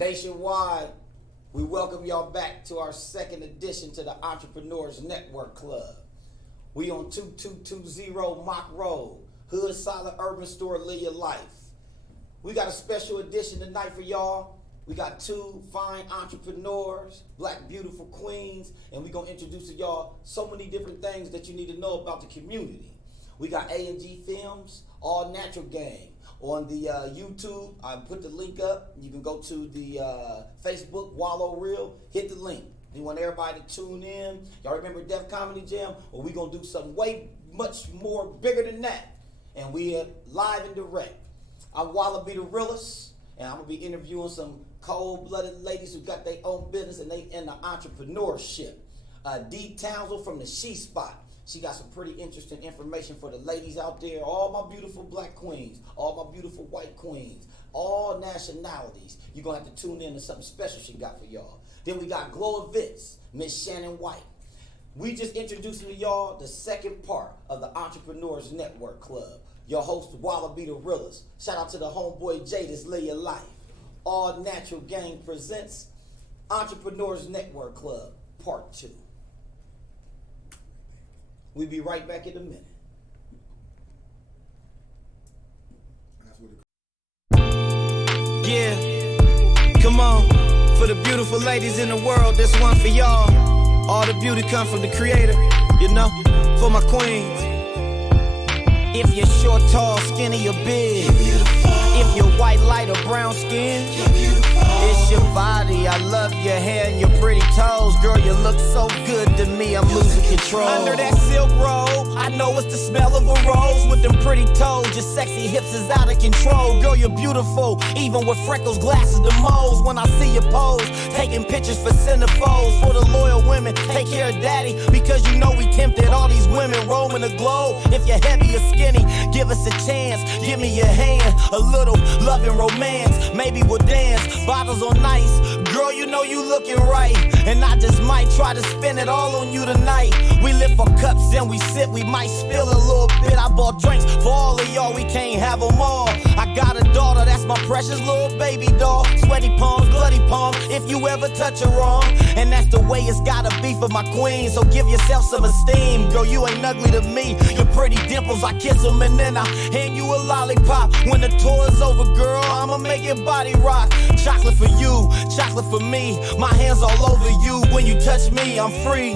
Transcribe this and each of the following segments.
Nationwide, we welcome y'all back to our second edition to the Entrepreneurs Network Club. We on 2220 Mock Road, Hood Solid Urban Store, Live Your Life. We got a special edition tonight for y'all. We got two fine entrepreneurs, black beautiful queens, and we're gonna introduce to y'all so many different things that you need to know about the community. We got A&G Films, All Natural Gang. On the YouTube, I put the link up. You can go to the Facebook, Wallow Reel, hit the link. We want everybody to tune in. Y'all remember Def Comedy Jam? Well, we're going to do something way much more bigger than that. And we are live and direct. I'm Wallaby the Realist, and I'm going to be interviewing some cold-blooded ladies who got their own business and they in the entrepreneurship. Dee Townsend from the She Spot. She got some pretty interesting information for the ladies out there, all my beautiful black queens, all my beautiful white queens, all nationalities. You're going to have to tune in to something special she got for y'all. Then we got Glow Events, Miss Shannon White. We just introducing to y'all the second part of the Entrepreneurs Network Club. Your host, Wallaby the Realist. Shout out to the homeboy Jada's Live Your Life. All Natural Gang presents Entrepreneurs Network Club, Part 2. We'll be right back in a minute. Yeah, come on. For the beautiful ladies in the world, this one for y'all. All the beauty come from the creator, you know, for my queens. If you're short, tall, skinny, or big, if you're white, light, or brown skin, it's your body. I love your hair and your pretty toes. Girl, you look so good to me, I'm losing control. Under that silk robe, I know it's the smell of a rose. With them pretty toes, your sexy hips is out of control. Girl, you're beautiful, even with freckles, glasses, the moles. When I see you pose, taking pictures for centerfolds. For the loyal women, take care of daddy, because you know we tempted all these women roaming the globe. If you're heavy or skinny, give us a chance. Give me your hand, a little love and romance. Maybe we'll dance, bottles on ice. Girl, you know you looking right, and I just might try to spin it all on you tonight. We lift our cups and we sip, we might spill a little bit. I bought drinks for all of y'all, we can't have them all. I got a daughter, that's my precious little baby doll. Sweaty palms, bloody palms, if you ever touch her wrong. And that's the way it's gotta be for my queen, so give yourself some esteem. Girl, you ain't ugly to me, your pretty dimples, I kiss them and then I hand you a lollipop. When the tour is over, girl, I'ma make your body rock. Chocolate for you, chocolate for me, my hands all over you. When you touch me, I'm free.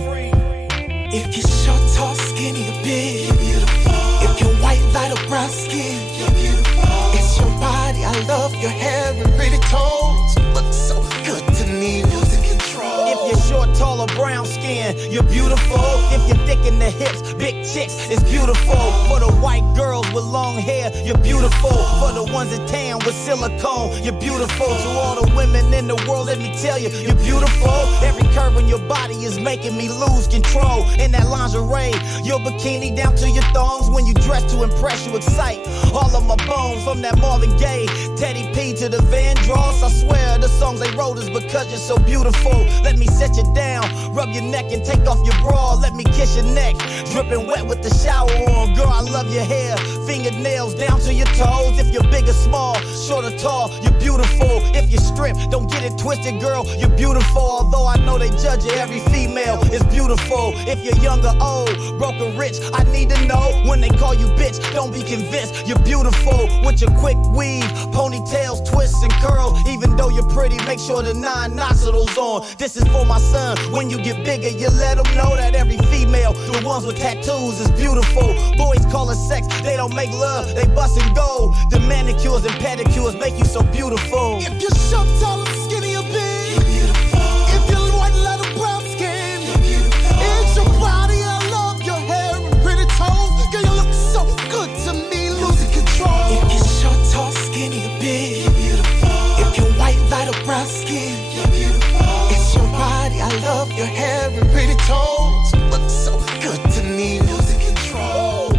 If you're short, tall, skinny, or big, you're beautiful. If you're white, light, or brown skin, you're beautiful. It's your body, I love your hair and pretty toes. Look so good to me, losing control. If you're short, tall, or brown skin, you're beautiful. If you're thick in the hips, big chicks, it's beautiful. For the white girls with long hair, you're beautiful. For the ones that tan with silicone, you're beautiful. To all the women in the world, let me tell you, you're beautiful. Every curve in your body is making me lose control. In that lingerie, your bikini down to your thongs. When you dress to impress, you excite all of my bones. From that Marvin Gaye, Teddy P to the Van Dross. I swear the songs they wrote is because you're so beautiful. Let me set you down, rub your neck and take off your bra. Let me kiss your neck, dripping wet with the shower on. Girl, I love your hair, fingernails down to your toes. If you're big or small, short or tall, you're beautiful. If you're stripped, don't get it twisted, girl, you're beautiful. Although I know they judge you, every female is beautiful. If you're young or old, broke or rich, I need to know. When they call you bitch, don't be convinced, you're beautiful. With your quick weave, ponytails, twists and curls. Even though you're pretty, make sure the 9 nostrils on. This is for my son, when you get bigger, you let him know that every female, the ones with tattoos, is beautiful. Boys call it sex, they don't make love, they bust and go. The manicures and pedicures make you so beautiful. If you're short, tall, or skinny, or big, you're beautiful. If you're white, light, or brown skin, you're beautiful. It's your body, I love your hair and pretty toes. Girl, you look so good to me, losing control. If you're short, tall, skinny, or big, you're beautiful. If you're white, light, or brown skin, you're beautiful. It's your body, I love your hair and pretty toes. Look so good to me, losing control.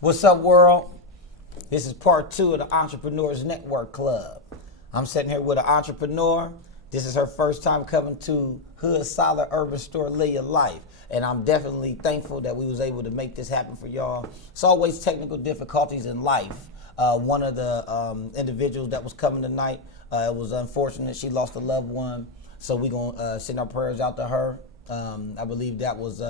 What's up, world? This is part 2 of the Entrepreneurs Network Club. I'm sitting here with an entrepreneur. This is her first time coming to Hood Solid Urban Store, Live Your Life. and I'm definitely thankful that we was able to make this happen for y'all. It's always technical difficulties in life. One of the individuals that was coming tonight, it was unfortunate. She lost a loved one, so we're going to send our prayers out to her. I believe that was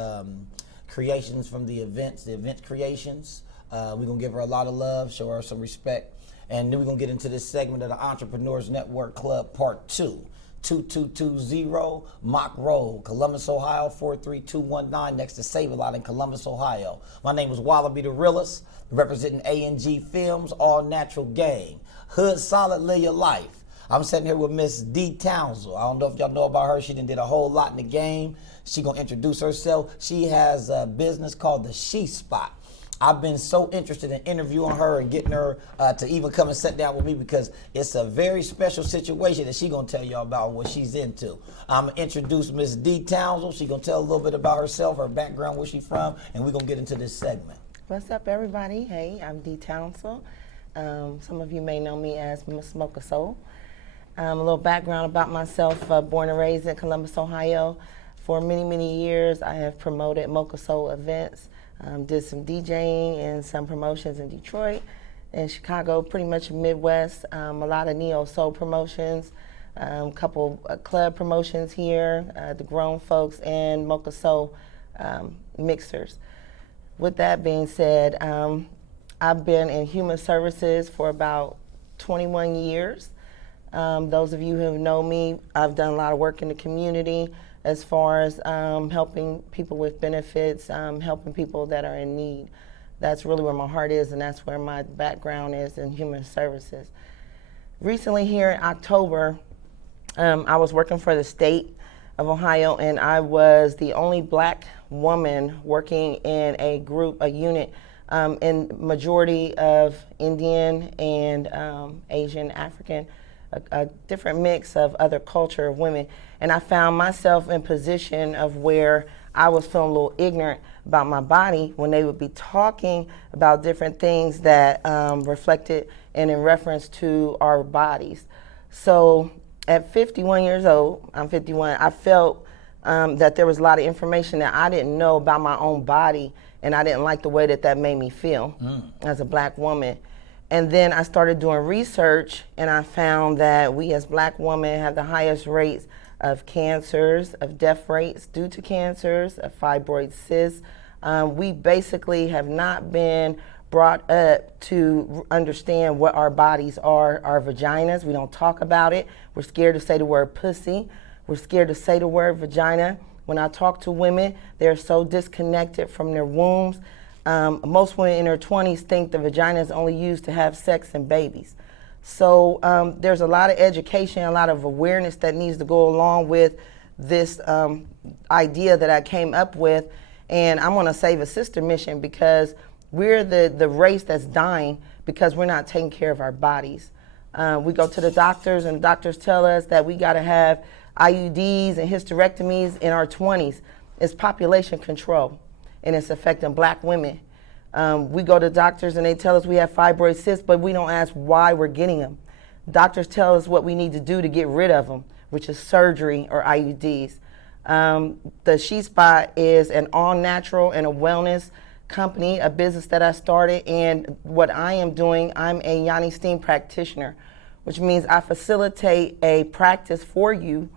creations from the event creations. We're going to give her a lot of love, show her some respect, and then we're going to get into this segment of the Entrepreneurs Network Club Part 2. 2220 Mock Road, Columbus, Ohio, 43219, next to Save-A-Lot in Columbus, Ohio. My name is Wallaby the Realist, representing A&G Films, All Natural Game. Hood Solid, Live Your Life. I'm sitting here with Miss D. Townsend. I don't know if y'all know about her. She done did a whole lot in the game. She gonna introduce herself. She has a business called the She Spot. I've been so interested in interviewing her and getting her to even come and sit down with me because it's a very special situation that she's going to tell y'all about what she's into. I'm going to introduce Miss D. Townsend. She's going to tell a little bit about herself, her background, where she's from, and we're going to get into this segment. What's up, everybody? Hey, I'm D. Townsend. Some of you may know me as Miss Mocha Soul. A little background about myself, born and raised in Columbus, Ohio. For many, many years, I have promoted Mocha Soul events. Did some DJing and some promotions in Detroit and Chicago, pretty much Midwest. A lot of neo soul promotions, a couple club promotions here, the grown folks, and Mocha Soul mixers. With that being said, I've been in human services for about 21 years. Those of you who know me, I've done a lot of work in the community as far as helping people with benefits, helping people that are in need. That's really where my heart is, and that's where my background is in human services. Recently here in October, I was working for the state of Ohio, and I was the only black woman working in a group, a unit, in majority of Indian and Asian, African, a different mix of other culture of women. And I found myself in position of where I was feeling a little ignorant about my body when they would be talking about different things that reflected and in reference to our bodies. So at 51 years old, I'm 51, I felt that there was a lot of information that I didn't know about my own body, and I didn't like the way that that made me feel as a black woman. And then I started doing research, and I found that we as black women have the highest rates of cancers, of death rates due to cancers, of fibroid cysts. We basically have not been brought up to understand what our bodies are, our vaginas. We don't talk about it. We're scared to say the word pussy. We're scared to say the word vagina. When I talk to women, they're so disconnected from their wombs. Most women in their 20s think the vagina is only used to have sex and babies. So there's a lot of education, a lot of awareness that needs to go along with this idea that I came up with. And I'm going to save a sister mission because we're the race that's dying because we're not taking care of our bodies. We go to the doctors, and doctors tell us that we got to have IUDs and hysterectomies in our 20s. It's population control, and it's affecting black women. We go to doctors and they tell us we have fibroid cysts, but we don't ask why we're getting them. Doctors tell us what we need to do to get rid of them, which is surgery or IUDs. The She Spot is an all-natural and a wellness company, a business that I started, and what I am doing, I'm a Yanni Steam practitioner, which means I facilitate a practice for you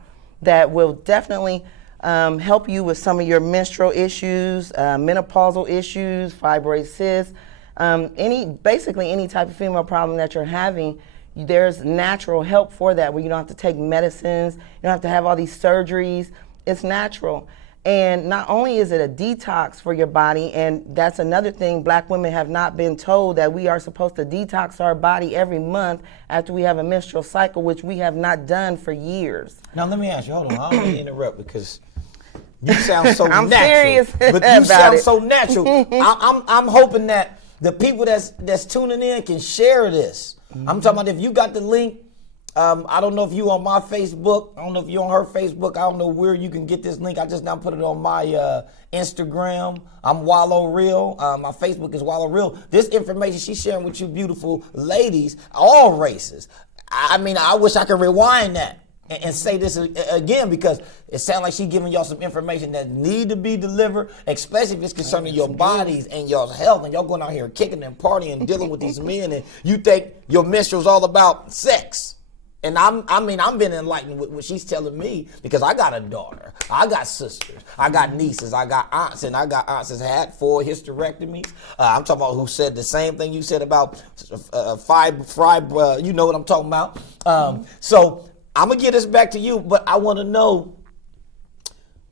that will definitely help you with some of your menstrual issues, menopausal issues, fibroid cysts, basically any type of female problem that you're having. There's natural help for that where you don't have to take medicines, you don't have to have all these surgeries. It's natural. And not only is it a detox for your body, and that's another thing, black women have not been told that we are supposed to detox our body every month after we have a menstrual cycle, which we have not done for years. Now let me ask you, hold on, I don't mean to interrupt because you sound so I'm natural. serious But you about sound it. so natural. I'm hoping that the people that's tuning in can share this. I'm talking about if you got the link. I don't know if you on my Facebook. I don't know if you on her Facebook. I don't know where you can get this link. I just now put it on my Instagram. I'm Wallow Real. My Facebook is Wallow Real. This information she's sharing with you beautiful ladies, all races. I mean, I wish I could rewind that. and say this again because it sounds like she's giving y'all some information that need to be delivered, especially if it's concerning your bodies and your health, and y'all going out here kicking and partying and dealing with these men, and you think your menstrual's all about sex. And I'm been enlightened with what she's telling me because I got a daughter, I got sisters, I got nieces, I got aunts, and I got aunts that had 4 hysterectomies. I'm talking about who said the same thing you said about fibroid. You know what I'm talking about. So I'm gonna get this back to you, but I want to know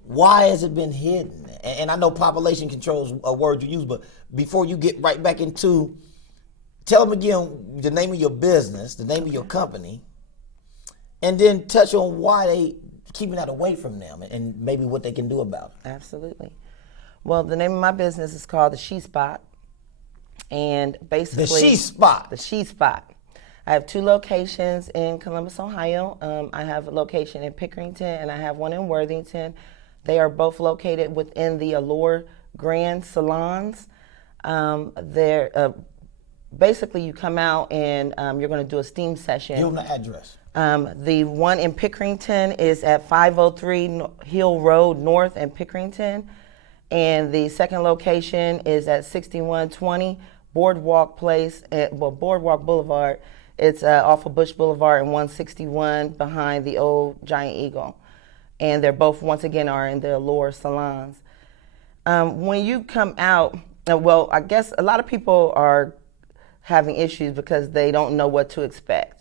why has it been hidden? And I know population control is a word you use, but before you get right back into, tell them again the name of your business, the name of your company. And then touch on why they keeping that away from them and maybe what they can do about it. Absolutely. Well, the name of my business is called The She Spot. And basically... The She Spot. The She Spot. I have 2 locations in Columbus, Ohio. I have a location in Pickerington and I have one in Worthington. They are both located within the Allure Grand Salons. They're basically you come out and you're going to do a steam session. Give them the address. The one in Pickerington is at 503 Hill Road North in Pickerington. And the second location is at 6120 Boardwalk Boardwalk Boulevard. It's off of Bush Boulevard and 161 behind the old Giant Eagle. And they're both, once again, are in the Allure salons. When you come out, well, I guess a lot of people are having issues because they don't know what to expect.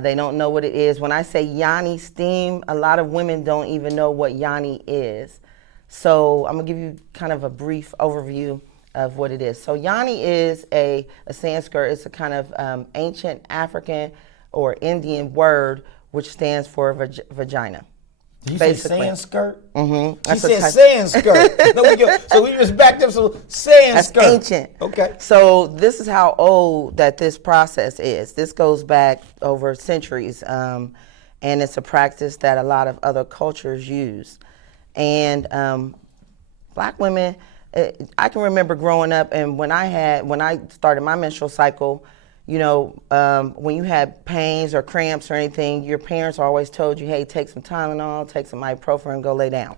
They don't know what it is. When I say yoni steam, a lot of women don't even know what yoni is. So I'm gonna give you kind of a brief overview of what it is. So yoni is a Sanskrit. It's a kind of ancient African or Indian word which stands for vagina. Did you basically. say Sanskrit? Mm-hmm. She said Sanskrit. So we just backed up. So Sanskrit. That's ancient. Okay. So this is how old that this process is. This goes back over centuries, and it's a practice that a lot of other cultures use. And black women, I can remember growing up, and when I started my menstrual cycle, you know, when you had pains or cramps or anything, your parents always told you, hey, take some Tylenol, take some ibuprofen, and go lay down.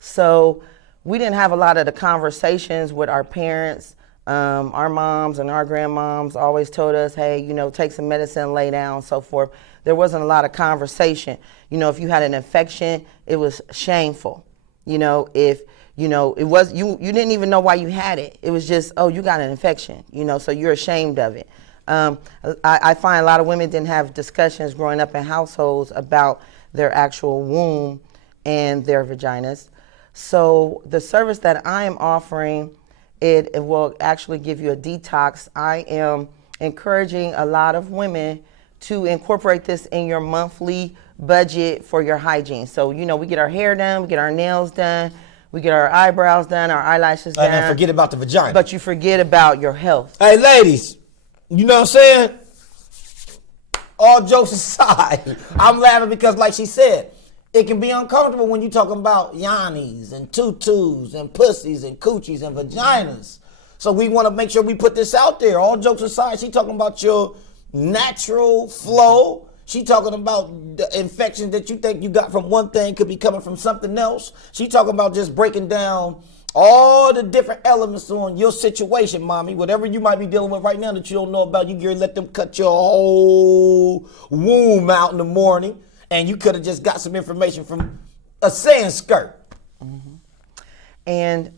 So we didn't have a lot of the conversations with our parents. Our moms and our grandmoms always told us, hey, you know, take some medicine, lay down, so forth. There wasn't a lot of conversation. You know, if you had an infection, it was shameful. You know, if, you know, it was, you didn't even know why you had it. It was just, oh, you got an infection, you know, so you're ashamed of it. I find a lot of women didn't have discussions growing up in households about their actual womb and their vaginas. So the service that I am offering, it will actually give you a detox. I am encouraging a lot of women to incorporate this in your monthly budget for your hygiene. So, you know, we get our hair done, we get our nails done, we get our eyebrows done, our eyelashes done. And then forget about the vagina. But you forget about your health. Hey, ladies, you know what I'm saying? All jokes aside, I'm laughing because, like she said, it can be uncomfortable when you're talking about yonis and tutus and pussies and coochies and vaginas. So we want to make sure we put this out there. All jokes aside, she talking about your natural flow. She talking about the infections that you think you got from one thing could be coming from something else. She talking about just breaking down all the different elements on your situation, mommy. Whatever you might be dealing with right now that you don't know about, you can let them cut your whole womb out in the morning, and you could have just got some information from a Sanskrit. Mm-hmm. And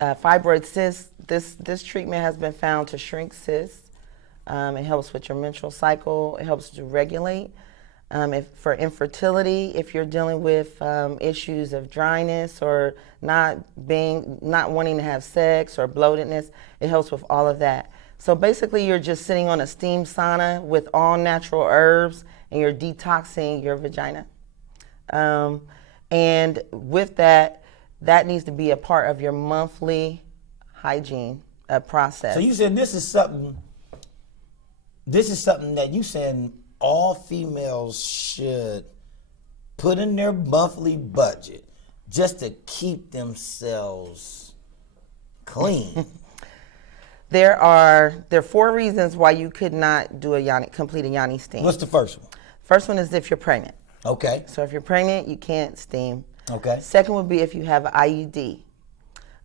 fibroid cysts, this treatment has been found to shrink cysts. It helps with your menstrual cycle. It helps to regulate. For infertility, if you're dealing with issues of dryness or not wanting to have sex or bloatedness, it helps with all of that. So basically, you're just sitting on a steam sauna with all natural herbs, and you're detoxing your vagina. And with that needs to be a part of your monthly hygiene process. So you said this is something that you said all females should put in their monthly budget just to keep themselves clean. There are 4 reasons why you could not do complete a yoni steam. What's the first one? First one is if you're pregnant. Okay. So if you're pregnant, you can't steam. Okay. Second would be if you have an IUD.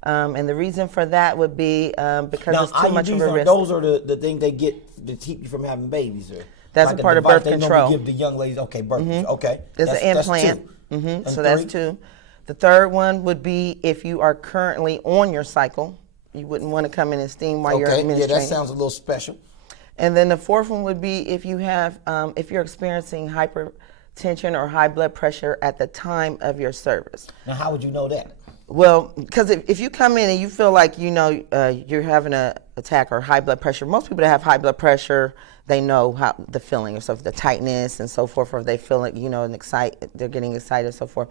And the reason for that would be because Now, it's too much of a risk. those are the things they get to keep you from having babies. Or That's like a part of device birth they control. normally give the young ladies. Okay, birth control. Okay. It's an implant. That's two. And So that's three? 2. The third one would be if you are currently on your cycle. You wouldn't want to come in and steam while you're Okay, yeah, administrating. that sounds a little special. And then the fourth one would be if you have, if you're experiencing hypertension or high blood pressure at the time of your service. Now, how would you know that? Well, because if you come in and you feel like you're having an attack or high blood pressure, most people that have high blood pressure, they know how the feeling or stuff, the tightness and so forth, or they feel like they're getting excited and so forth.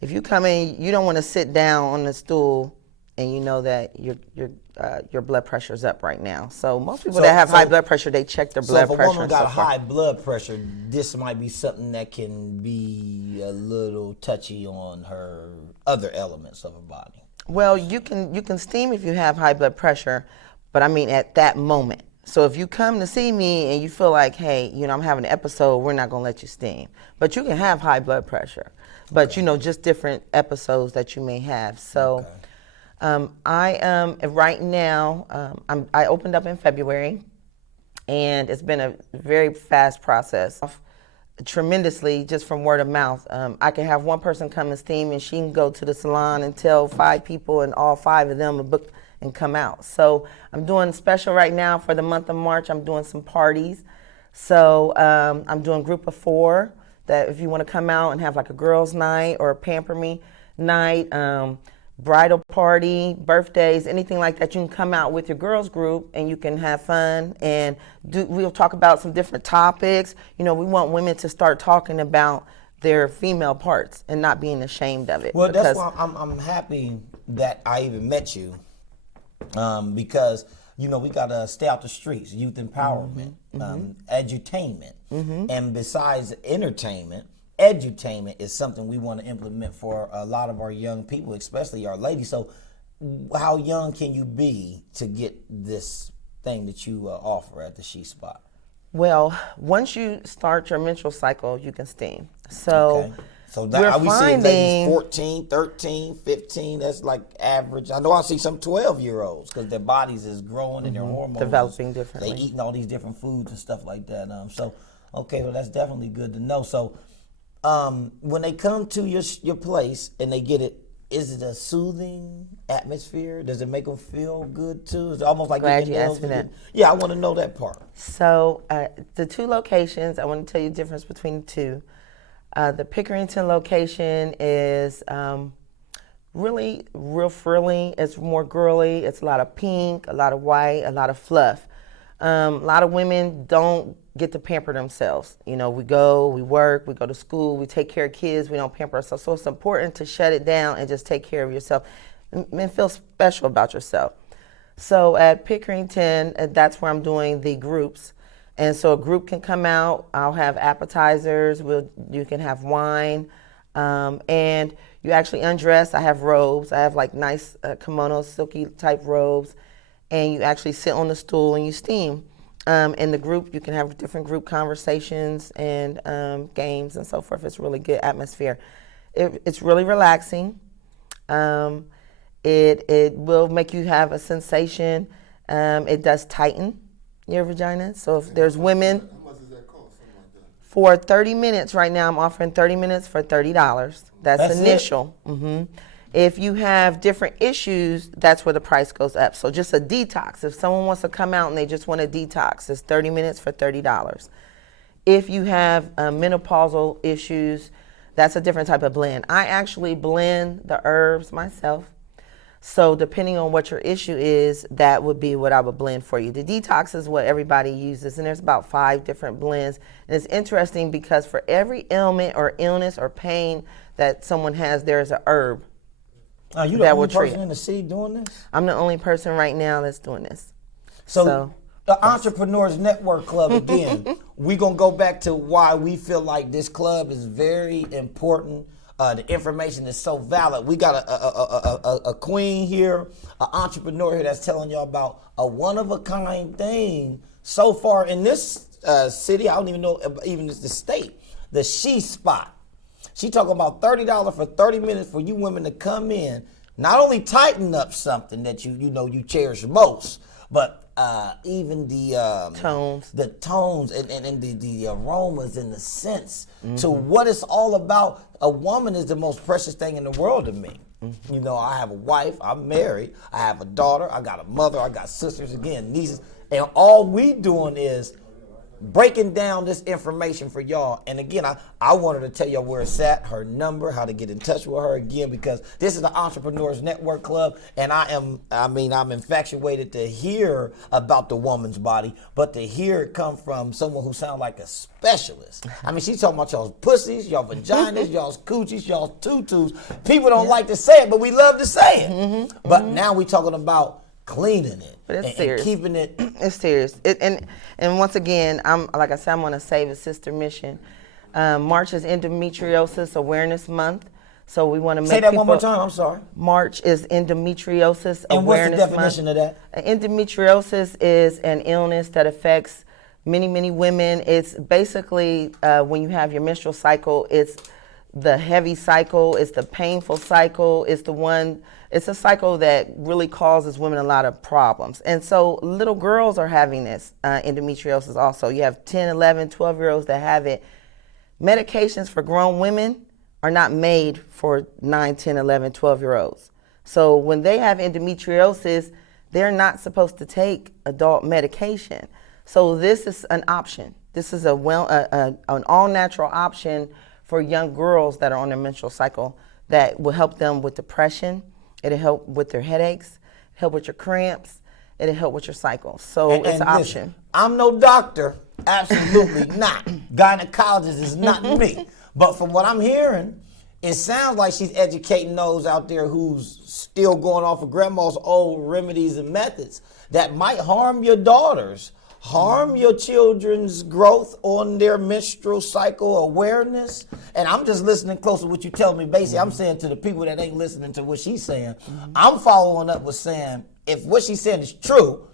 If you come in, you don't want to sit down on the stool and you know that your blood pressure's up right now. So most people that have high blood pressure, they check their blood pressure. So if a woman and got so forth. high blood pressure, this might be something that can be a little touchy on her other elements of her body. Well, you can steam if you have high blood pressure, but I mean at that moment. So if you come to see me and you feel like, hey, I'm having an episode, we're not gonna let you steam. But you can have high blood pressure, but just different episodes that you may have. So. I am right now. I opened up in February, and it's been a very fast process, tremendously just from word of mouth. I can have one person come and steam, and she can go to the salon and tell 5 people, and all 5 of them will book and come out. So I'm doing special right now for the month of March. I'm doing some parties. So I'm doing group of 4. That if you want to come out and have like a girls' night or a pamper me night. Bridal party, birthdays, anything like that, you can come out with your girls group and you can have fun and we'll talk about some different topics. We want women to start talking about their female parts and not being ashamed of it. Well, that's why I'm happy that I even met you, because we gotta stay out the streets, youth empowerment, edutainment, and besides entertainment. Edutainment is something we want to implement for a lot of our young people, especially our ladies. So how young can you be to get this thing that you offer at the She Spot? Well, once you start your menstrual cycle, you can steam. So, so that, are we seeing ladies 14, 13, 15? That's like average. I know I see some 12-year-olds because their bodies is growing and their hormones developing differently. They eating all these different foods and stuff like that. Well, that's definitely good to know. So when they come to your place and they get it, is it a soothing atmosphere? Does it make them feel good too? Is it almost like glad you asked me that. Yeah, I want to know that part. So the 2 locations, I want to tell you the difference between the 2. The Pickerington location is really real frilly. It's more girly. It's a lot of pink, a lot of white, a lot of fluff. A lot of women don't get to pamper themselves. We go, we work, we go to school, we take care of kids, we don't pamper ourselves. So it's important to shut it down and just take care of yourself and feel special about yourself. So at Pickerington, that's where I'm doing the groups. And so a group can come out, I'll have appetizers, you can have wine, and you actually undress. I have robes, I have like nice kimono, silky type robes, and you actually sit on the stool and you steam. In the group, you can have different group conversations and games and so forth. It's really good atmosphere. It's really relaxing. It will make you have a sensation. It does tighten your vagina. So if there's women, How much does that cost? Something like that. for 30 minutes right now, I'm offering 30 minutes for $30. That's initial. If you have different issues, that's where the price goes up. So just a detox. If someone wants to come out and they just want a detox, it's 30 minutes for $30. If you have menopausal issues, that's a different type of blend. I actually blend the herbs myself. So depending on what your issue is, that would be what I would blend for you. The detox is what everybody uses, and there's about 5 different blends. And it's interesting because for every ailment or illness or pain that someone has, there's an herb. You the only person in the city doing this? I'm the only person right now that's doing this. So the Entrepreneurs Network Club, again, we're going to go back to why we feel like this club is very important. The information is so valid. We got a queen here, an entrepreneur here that's telling y'all about a one-of-a-kind thing so far in this city. I don't even know, even the state, the She Spot. She talking about $30 for 30 minutes for you women to come in, not only tighten up something that you cherish most, but even the tones and the aromas and the scents to what it's all about. A woman is the most precious thing in the world to me. You know, I have a wife, I'm married, I have a daughter, I got a mother, I got sisters, again, nieces, and all we doing is breaking down this information for y'all. And again, I wanted to tell y'all where it's at, her number, how to get in touch with her again, because this is the Entrepreneurs Network Club, and I'm infatuated to hear about the woman's body, but to hear it come from someone who sounds like a specialist. I mean, she's talking about y'all's pussies, y'all vaginas, y'all's coochies, y'all's tutus. People don't like to say it, but we love to say it. But now we talking about cleaning it. But it's serious. And keeping it. It's serious. And once again, I'm on a Save a Sister mission. March is Endometriosis Awareness Month, so we want to make Say that one more time. I'm sorry. March is Endometriosis Awareness Month. And what's the definition of that? Endometriosis is an illness that affects many women. It's basically when you have your menstrual cycle. It's the heavy cycle. It's the painful cycle. It's a cycle that really causes women a lot of problems. And so little girls are having this endometriosis also. You have 10, 11, 12-year-olds that have it. Medications for grown women are not made for 9, 10, 11, 12-year-olds. So when they have endometriosis, they're not supposed to take adult medication. So this is an option. This is an all-natural option for young girls that are on their menstrual cycle that will help them with depression. It'll help with their headaches, help with your cramps, it'll help with your cycle. So it's an option. I'm no doctor, absolutely not. Gynecologist is not me. But from what I'm hearing, it sounds like she's educating those out there who's still going off of grandma's old remedies and methods that might harm your daughters, harm your children's growth on their menstrual cycle awareness. And I'm just listening close to what you tell me. Basically, I'm saying to the people that ain't listening to what she's saying, I'm following up with saying, if what she's saying is true,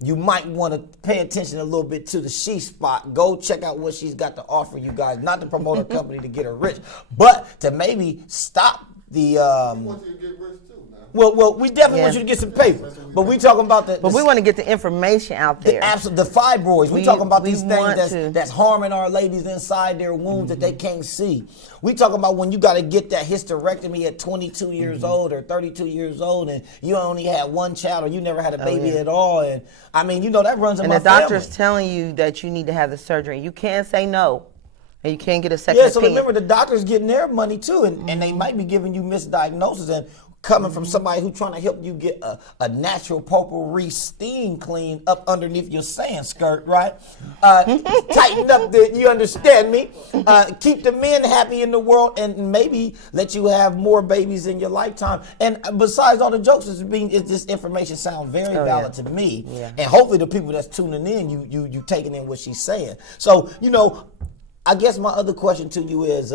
you might want to pay attention a little bit to the She Spot. Go check out what she's got to offer you guys, not to promote her company to get her rich, but to maybe stop the... want you to get rich too, now. Well, we definitely want you to get some paper, but we talking about the... But we want to get the information out there. The fibroids. We talking about these things to. that's harming our ladies inside their wombs that they can't see. We talking about when you got to get that hysterectomy at 22 years old or 32 years old, and you only had one child or you never had a baby at all. And I mean, you know, that runs in my family. And the doctor's telling you that you need to have the surgery. You can't say no. And you can't get a second so opinion. remember, the doctor's getting their money too, and they might be giving you misdiagnosis and coming from somebody who's trying to help you get a natural potpourri steam clean up underneath your sand skirt, right? Tighten up you understand me? Keep the men happy in the world and maybe let you have more babies in your lifetime. And besides all the jokes, this information sounds very valid to me. Yeah. And hopefully the people that's tuning in, you taking in what she's saying. So, you know, I guess my other question to you is,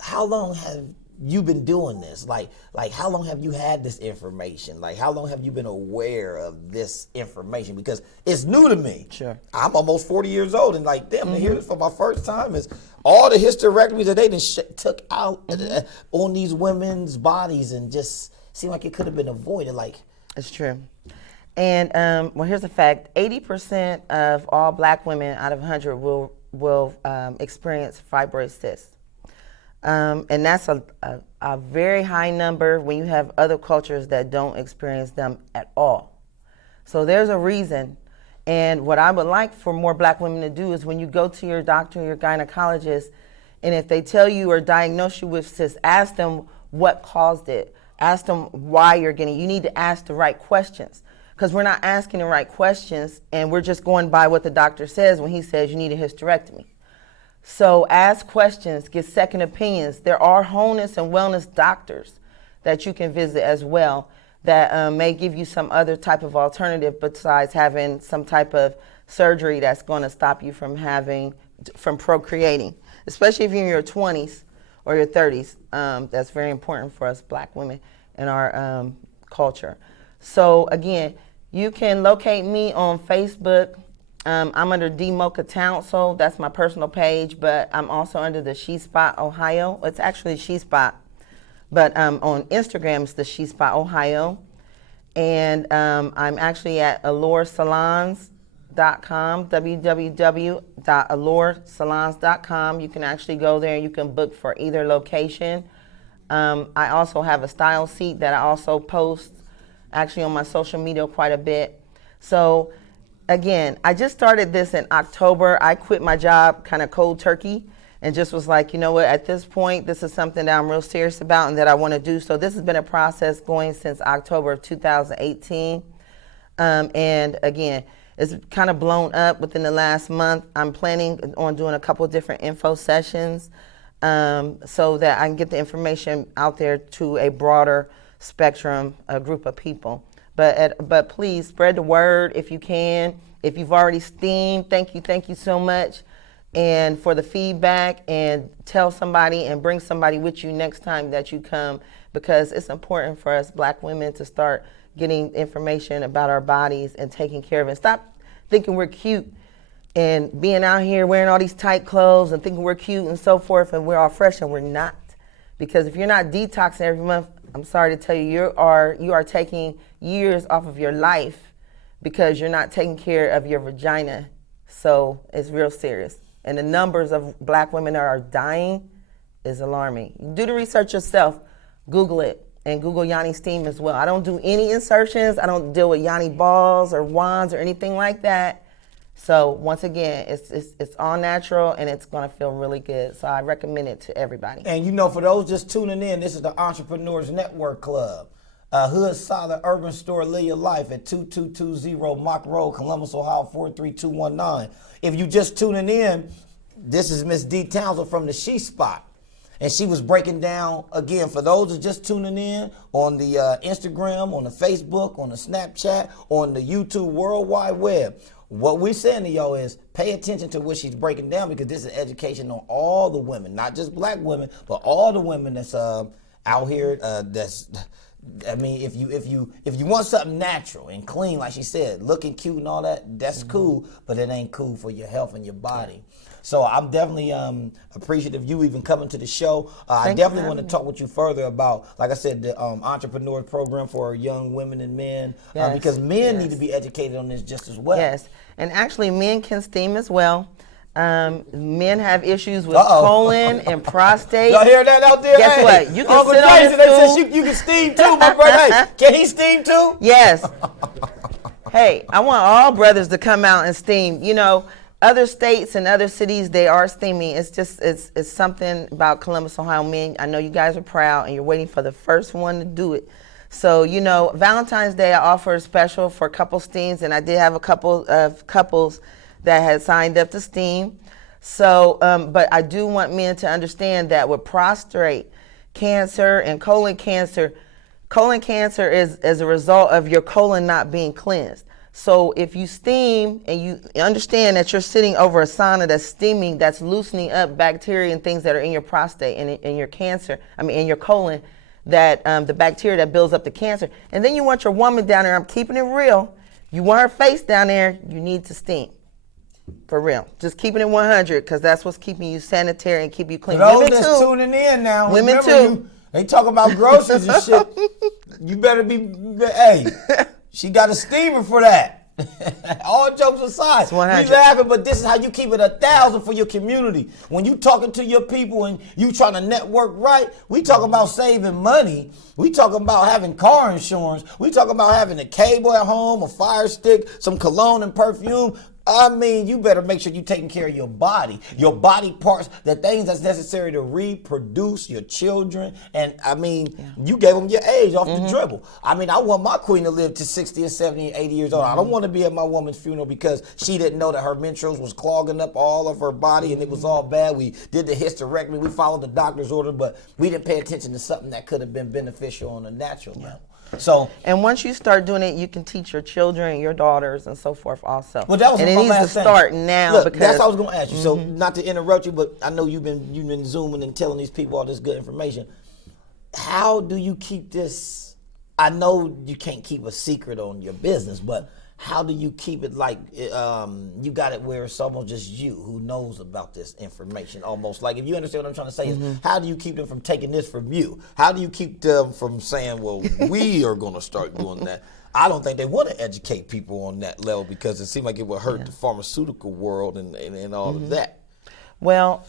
how long have you been doing this? Like how long have you had this information? Like how long have you been aware of this information? Because it's new to me. Sure. I'm almost 40 years old and like, damn, to hear this for my first time is all the hysterectomies that they took out on these women's bodies and just seemed like it could have been avoided. Like, it's true. And well, here's the fact: 80% of all Black women out of 100 will experience fibroid cysts, and that's a very high number when you have other cultures that don't experience them at all. So there's a reason. And what I would like for more Black women to do is when you go to your doctor, your gynecologist, and if they tell you or diagnose you with cysts, ask them what caused it. Ask them why you're getting it. You need to ask the right questions. Because we're not asking the right questions and we're just going by what the doctor says when he says you need a hysterectomy. So ask questions, get second opinions. There are wholeness and wellness doctors that you can visit as well that may give you some other type of alternative besides having some type of surgery that's going to stop you from procreating, especially if you're in your 20s or your 30s. That's very important for us Black women in our culture. So again, you can locate me on Facebook I'm under D Mocha Townsel. That's my personal page, but I'm also under the She Spot Ohio. It's actually She Spot, but on Instagram it's the She Spot Ohio. And I'm actually at alluresalons.com, www.alluresalons.com. You can actually go there and you can book for either location. I also have a style sheet that I also post actually on my social media quite a bit. So again, I just started this in October. I quit my job kind of cold turkey and just was like, you know what, at this point, this is something that I'm real serious about and that I want to do. So this has been a process going since October of 2018. And again, it's kind of blown up within the last month. I'm planning on doing a couple different info sessions so that I can get the information out there to a broader spectrum, a group of people. But please spread the word if you can. If you've already steamed, thank you so much. And for the feedback, and tell somebody and bring somebody with you next time that you come, because it's important for us Black women to start getting information about our bodies and taking care of it. Stop thinking we're cute and being out here wearing all these tight clothes and thinking we're cute and so forth and we're all fresh, and we're not. Because if you're not detoxing every month, I'm sorry to tell you, you are taking years off of your life because you're not taking care of your vagina. So it's real serious. And the numbers of Black women that are dying is alarming. Do the research yourself. Google it. And Google Yanni Steam as well. I don't do any insertions. I don't deal with Yanni balls or wands or anything like that. So once again, it's all natural and it's gonna feel really good. So I recommend it to everybody. And you know, for those just tuning in, this is the Entrepreneurs Network Club. Hood Solid Urban Store, live your life at 2220 Mock Road, Columbus, Ohio, 43219. If you just tuning in, this is Miss D. Townsend from the She Spot. And she was breaking down, again, for those who just tuning in, on the Instagram, on the Facebook, on the Snapchat, on the YouTube World Wide Web. What we're saying to y'all is pay attention to what she's breaking down, because this is education on all the women, not just Black women, but all the women that's out here. I mean, if you want something natural and clean, like she said, looking cute and all that, that's cool, but it ain't cool for your health and your body. So I'm definitely appreciative of you even coming to the show. I definitely want to talk with you further about, like I said, the entrepreneur program for young women and men, because men need to be educated on this just as well. Yes, and actually men can steam as well. Men have issues with colon and prostate. Y'all hear that out there? Guess what? You can sit on this they said you can steam too, my brother. Hey, can he steam too? Yes. Hey, I want all brothers to come out and steam. You know, other states and other cities, they are steaming. It's just, it's something about Columbus, Ohio men. I know you guys are proud and you're waiting for the first one to do it. So, you know, Valentine's Day, I offer a special for couple steams, and I did have a couple of couples that had signed up to steam. So, but I do want men to understand that with prostate cancer and colon cancer is as a result of your colon not being cleansed. So if you steam and you understand that you're sitting over a sauna that's steaming, that's loosening up bacteria and things that are in your prostate and in your cancer, in your colon, that the bacteria that builds up the cancer. And then you want your woman down there, I'm keeping it real, you want her face down there, you need to steam. For real. Just keeping it 100, because that's what's keeping you sanitary and keep you clean. Those women that's too. tuning in now, Women remember too. They talk about groceries and shit. You better be, hey, she got a steamer for that. All jokes aside, we laughing, but this is how you keep it 1,000 for your community. When you talking to your people and you trying to network right, we talking about saving money. We talking about having car insurance. We talking about having a cable at home, a fire stick, some cologne and perfume. I mean, you better make sure you're taking care of your body parts, the things that's necessary to reproduce your children. And I mean, you gave them your age off the dribble. I mean, I want my queen to live to 60 or 70 or 80 years old. I don't want to be at my woman's funeral because she didn't know that her menstruals was clogging up all of her body and it was all bad. We did the hysterectomy, we followed the doctor's order, but we didn't pay attention to something that could have been beneficial on a natural level. So, and once you start doing it, you can teach your children, your daughters, and so forth also. Well, that was and it my needs last to thing. start now. Look, because that's what I was going to ask you. So, not to interrupt you, but I know you've been zooming and telling these people all this good information. How do you keep this? I know you can't keep a secret on your business, but how do you keep it like you got it where it's almost just you who knows about this information? Almost like, if you understand what I'm trying to say, is how do you keep them from taking this from you? How do you keep them from saying, well, we are going to start doing that? I don't think they want to educate people on that level because it seemed like it would hurt the pharmaceutical world and all of that. Well,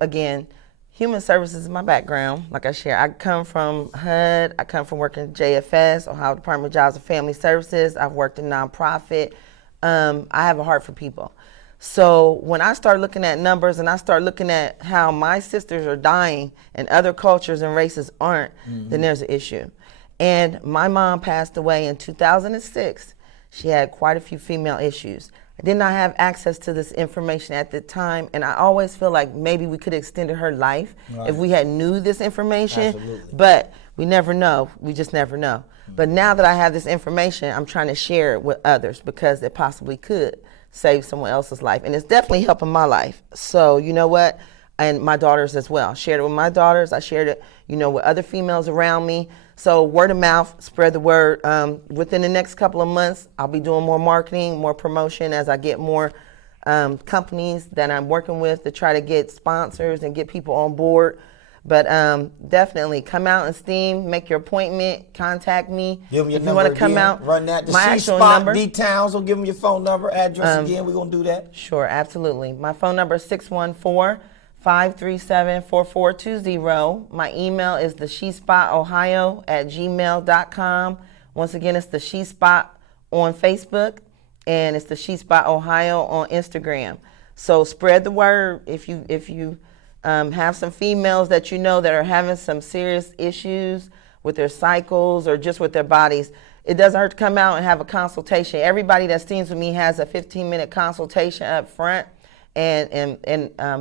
again, human services is my background. Like I share, I come from HUD. I come from working at JFS, Ohio Department of Jobs and Family Services. I've worked in nonprofit. I have a heart for people. So when I start looking at numbers and I start looking at how my sisters are dying and other cultures and races aren't, then there's an issue. And my mom passed away in 2006. She had quite a few female issues. I did not have access to this information at the time, and I always feel like maybe we could have extended her life if we had knew this information. Absolutely. But we never know. We just never know. But now that I have this information, I'm trying to share it with others because it possibly could save someone else's life. And it's definitely helping my life. So you know what? And my daughters as well. I shared it with my daughters. I shared it, with other females around me. So word of mouth, spread the word. Within the next couple of months, I'll be doing more marketing, more promotion as I get more companies that I'm working with to try to get sponsors and get people on board. But definitely come out and steam, make your appointment, contact me. Give them your if number you want to come again. out. Run that. The my She actual Spot number. D-Towns will give them your phone number, address again. We're going to do that. Sure, absolutely. My phone number is 614-537-4420. My email is theshespotohio@gmail.com. Once again, it's the She Spot on Facebook, and it's the She Spot Ohio on Instagram. So spread the word. If you have some females that you know that are having some serious issues with their cycles or just with their bodies, it doesn't hurt to come out and have a consultation. Everybody that steams with me has a 15-minute consultation up front. And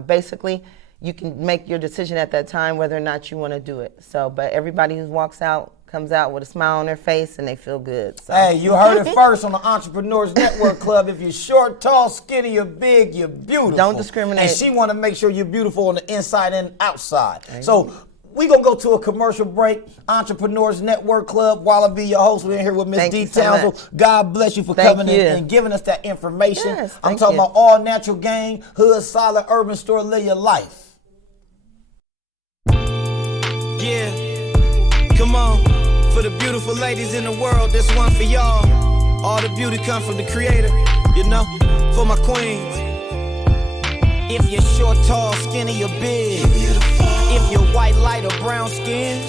basically, you can make your decision at that time whether or not you want to do it. So, but everybody who walks out comes out with a smile on their face and they feel good. So. Hey, you heard it first on the Entrepreneurs Network Club. If you're short, tall, skinny, or big, you're beautiful. Don't discriminate. And she want to make sure you're beautiful on the inside and outside. So we're going to go to a commercial break. Entrepreneurs Network Club. While I be your host, we're in here with Miss Thank D. you so Townsend. much. God bless you for Thank coming you. in and giving us that information. Yes, I'm thank talking you. about all natural game, hood, solid, urban store, live your life. Yeah, come on. For the beautiful ladies in the world, this one for y'all. All the beauty comes from the Creator, for my queens. If you're short, tall, skinny, or big, if you're white, light, or brown skin,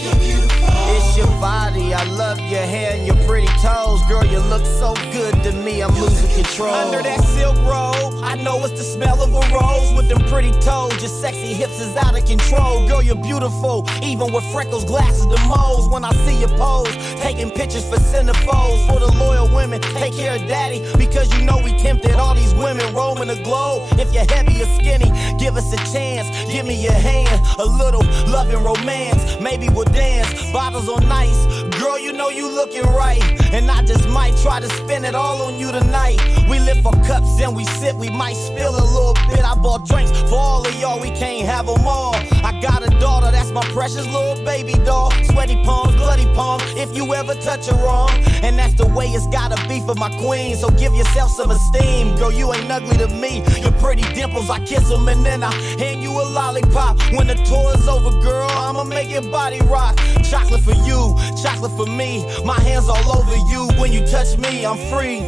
it's your body. I love your hair and your pretty toes. Girl, you look so good to me, I'm losing control. Under that silk robe, I know it's the smell of a rose. With them pretty toes, your sexy hips is out of control. Girl, you're beautiful, even with freckles, glasses, the moles. When I see you pose, taking pictures for centerfolds. For the loyal women, take care of daddy, because you know we tempted all these women roaming the globe. If you're heavy or skinny, give us a chance. Give me your hand, a little love and romance. Maybe we'll dance, bottles on ice. Girl, you know you looking right, and I just might try to spin it all on you tonight. We lift our cups and we sip, we might spill a little bit. I bought drinks for all of y'all, we can't have them all. I got a daughter, that's my precious little baby doll. Sweaty palms, bloody palms, if you ever touch her wrong. And that's the way it's gotta be for my queen, so give yourself some esteem. Girl, you ain't ugly to me, your pretty dimples, I kiss them and then I hand you a lollipop. When the tour is over, girl, I'ma make your body rock. Chocolate for you, chocolate for me, my hands all over you. When you touch me, I'm free.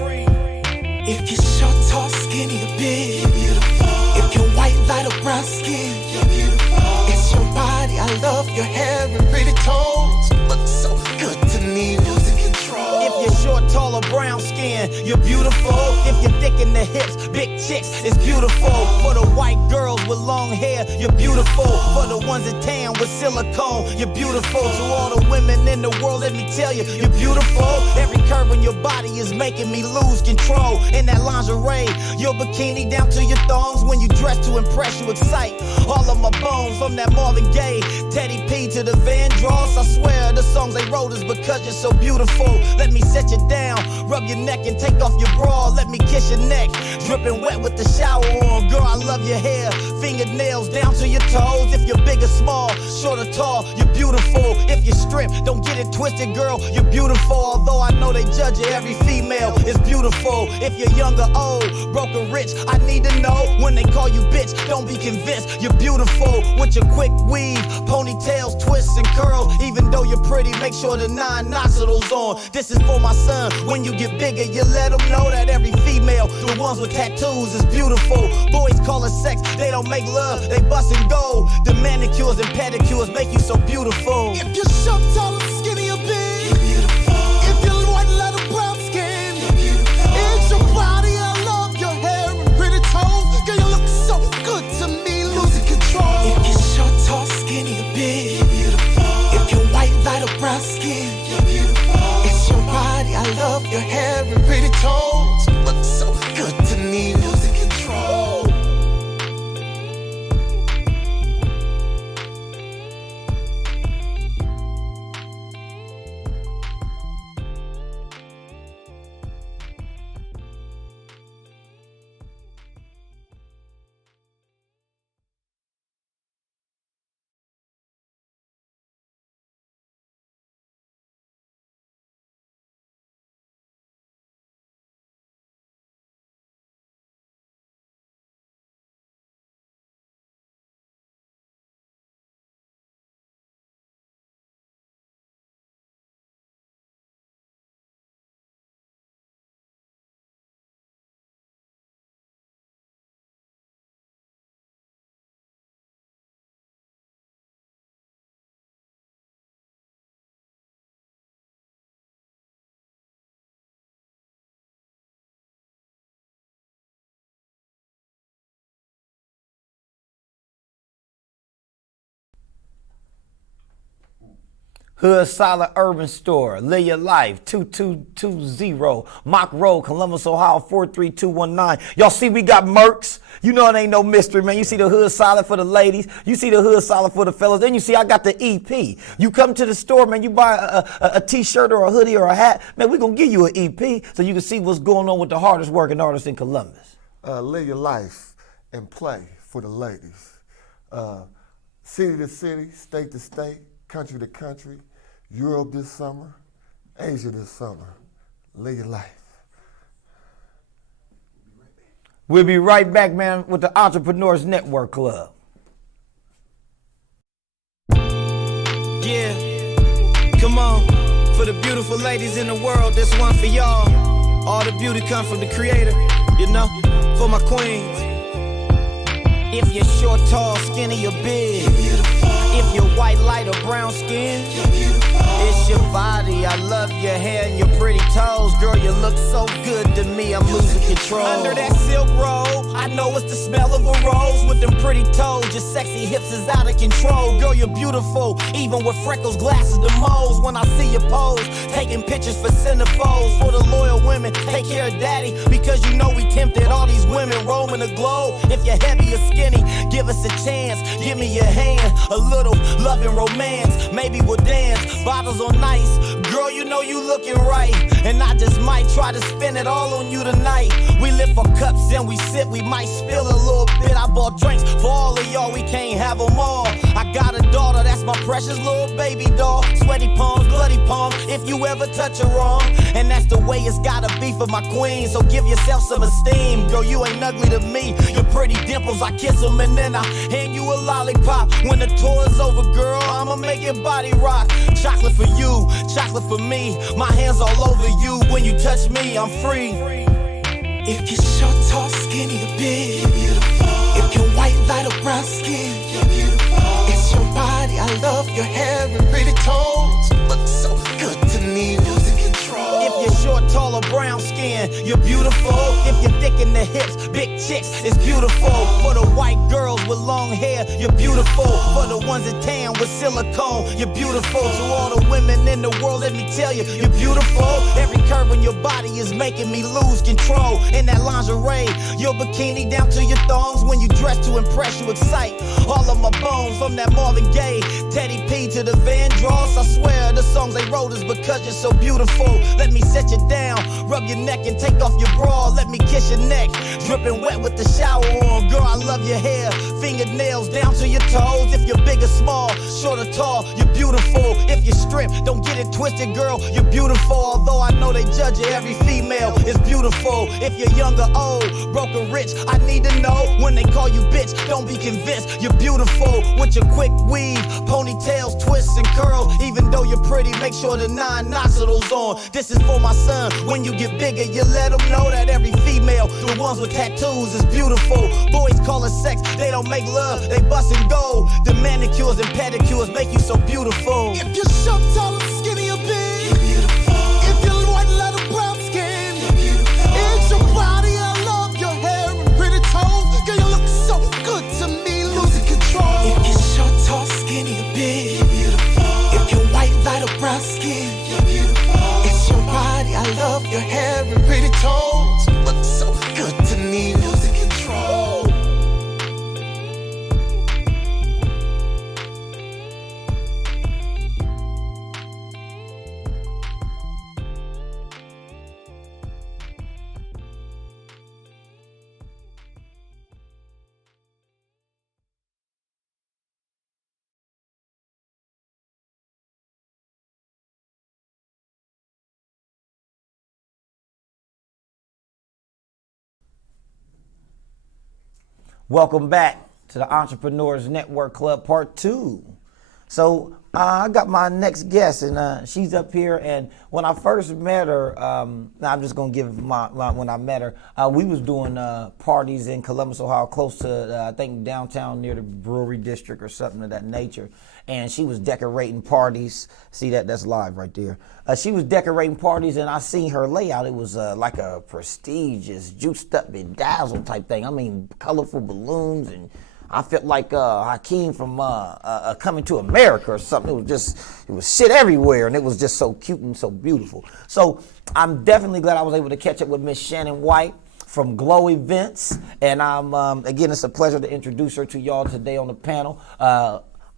If you're short, tall, skinny, or big, you're beautiful. If you're white, light, or brown skin, you're beautiful. It's your body, I love your hair and pretty toes. Look so good to me, losing control. If you're short, tall, or brown skin, you're beautiful. If you're thick in the hips, big chicks, it's beautiful. For the white girls with long hair, you're beautiful. For the ones that tan with silicone, you're beautiful. To all the women in the world, let me tell you, you're beautiful. Every curve in your body is making me lose control. In that lingerie, your bikini down to your thongs. When you dress to impress, you excite all of my bones. From that Marvin Gaye, Teddy P to the Van Dross. I swear the songs they wrote is because you're so beautiful. Let me set you down, rub rub your neck and take off your bra. Let me kiss your neck, dripping wet with the shower on. Girl, I love your hair, fingernails down to your toes. If you're big or small, short or tall, you're beautiful. If you're stripped, don't get it twisted, girl, you're beautiful. Although I know they judge you, every female is beautiful. If you're young or old, broke or rich, I need to know. When they call you bitch, don't be convinced, you're beautiful. With your quick weave, ponytails, twists and curls. Even though you're pretty, make sure the 9 nostrils on. This is for my son. When you get bigger, you let them know that every female, the ones with tattoos, is beautiful. Boys call it sex, they don't make love, they bust and go. The manicures and pedicures make you so beautiful. If you're short, tall, or skinny or big, you're beautiful. If you're white, light, or brown skin, you're beautiful. It's your body, I love your hair and pretty toes. Girl, you look so good to me, losing control. If you're short, tall, skinny or big, you're beautiful. If you're white, light, or brown skin, you're beautiful. It's your body, I love your hair and pretty toes. You look so good to me, losing control. Hood Solid Urban Store, Live Your Life, 2220 Mock Road, Columbus, Ohio, 43219. Y'all see we got Mercs. You know it ain't no mystery, man. You see the Hood Solid for the ladies. You see the Hood Solid for the fellas. Then you see I got the EP. You come to the store, man, you buy a t-shirt or a hoodie or a hat, man, we gonna give you an EP so you can see what's going on with the hardest working artists in Columbus. Live your life and play for the ladies. City to city, state to state, country to country, Europe this summer, Asia this summer. Live your life. We'll be right back, man, with the Entrepreneurs Network Club. Yeah, come on. For the beautiful ladies in the world, this one for y'all. All the beauty come from the Creator, you know, for my queens. If you're short, tall, skinny, or big, if you're white, light, or brown skin, it's your body. I love your hair and your pretty toes. Girl, you look so good to me, I'm losing control. Under that silk robe, I know it's the smell of a rose. With them pretty toes, your sexy hips is out of control. Girl, you're beautiful, even with freckles, glasses, the moles. When I see you pose, taking pictures for centerfolds. For the loyal women, take care of daddy, because you know we tempted all these women roaming the globe. If you're heavy or skinny, give us a chance. Give me your hand, a little love and romance. Maybe we'll dance, bottles on ice. Girl, you know you looking right, and I just might try to spin it all on you tonight. We lift for cups and we sip, we might spill a little bit. I bought drinks for all of y'all, we can't have them all. I got a daughter, that's my precious little baby doll. Sweaty palms, bloody palms, if you ever touch her wrong. And that's the way it's gotta be for my queen, so give yourself some esteem. Girl, you ain't ugly to me, your pretty dimples, I kiss them and then I hand you a lollipop. When the tour is over, girl, I'ma make your body rock. Chocolate for you, chocolate for me, my hands all over you. When you touch me, I'm free. If you're short, tall, skinny, or big, you're beautiful. If you're white, light, or brown skin, you're beautiful. It's your body, I love your hair and pretty toes. You look so good to me, losing control. If you're short, tall, or brown skin, you're beautiful. If you're thick in the hips, big chicks, it's beautiful. For the white girls with long hair, you're beautiful. For the ones that tan with silicone, you're beautiful. To all the women in the world, let me tell you, you're beautiful. Every curve in your body is making me lose control. In that lingerie, your bikini down to your thongs. When you dress to impress, you excite all of my bones. From that Marvin Gaye, Teddy P to the Van Dross. I swear the songs they wrote is because you're so beautiful. Let me set you down, rub your neck and take off your bra. Let me kiss your neck, dripping wet with the shower on. Girl, I love your hair, fingernails down to your toes. If you're big or small, short or tall, you're beautiful. If you strip, don't get it twisted, girl, you're beautiful. Although I know they judge you, every female is beautiful. If you're young or old, broke or rich, I need to know. When they call you bitch, don't be convinced, you're beautiful. With your quick weave, ponytails, twists and curls. Even though you're pretty, make sure the 9 nostrils on. This is for my son. When you get bigger, you let them know that every female, the ones with tattoos, is beautiful. Boys call it sex, they don't make love, they bust and go. The manicures and pedicures make you so beautiful. If you're short, tall, or skinny, or big, you're beautiful. If you're white, light, or brown skin, you're beautiful. It's your body, I love your hair and pretty toes. Girl, you look so good to me, losing control. If you're short, tall, skinny, or big, you're beautiful. If you're white, light, or brown skin, you're beautiful. It's your body, I love your hair and pretty toes. You look so good to me, losing control. Welcome back to the Entrepreneurs Network Club Part 2. So I got my next guest, and she's up here. And when I first met her, now I'm just gonna give my when I met her, we was doing parties in Columbus, Ohio, close to I think downtown near the Brewery District or something of that nature. And she was decorating parties. See that's live right there. She was decorating parties, and I seen her layout. It was like a prestigious, juiced up, bedazzled type thing. I mean, colorful balloons, and I felt like Hakeem from Coming to America or something. It was shit everywhere, and it was just so cute and so beautiful. So I'm definitely glad I was able to catch up with Miss Shannon White from Glow Events, and again, it's a pleasure to introduce her to y'all today on the panel.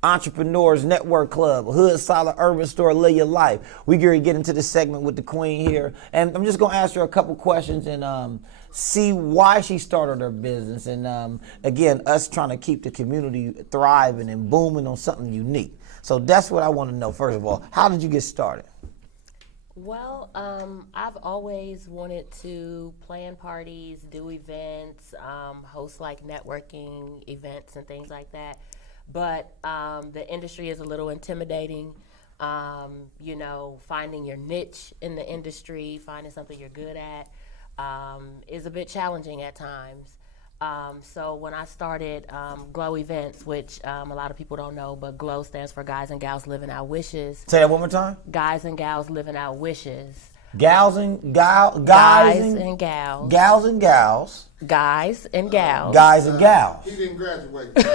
Entrepreneurs Network Club, Hood Solid Urban Store, Live Your Life. We get into this segment with the queen here, and I'm just gonna ask her a couple questions and see why she started her business, and again, us trying to keep the community thriving and booming on something unique. So that's what I want to know. First of all, how did you get started? Well, I've always wanted to plan parties, do events, host like networking events and things like that. But the industry is a little intimidating. Finding your niche in the industry, finding something you're good at, is a bit challenging at times. So when I started Glow Events, which a lot of people don't know, but Glow stands for Guys and Gals Living Our Wishes. Say that one more time. Guys and Gals Living Our Wishes. Guys and gals. Guys and gals. Gals and gals. Guys and gals. Guys and gals. He didn't graduate. Hit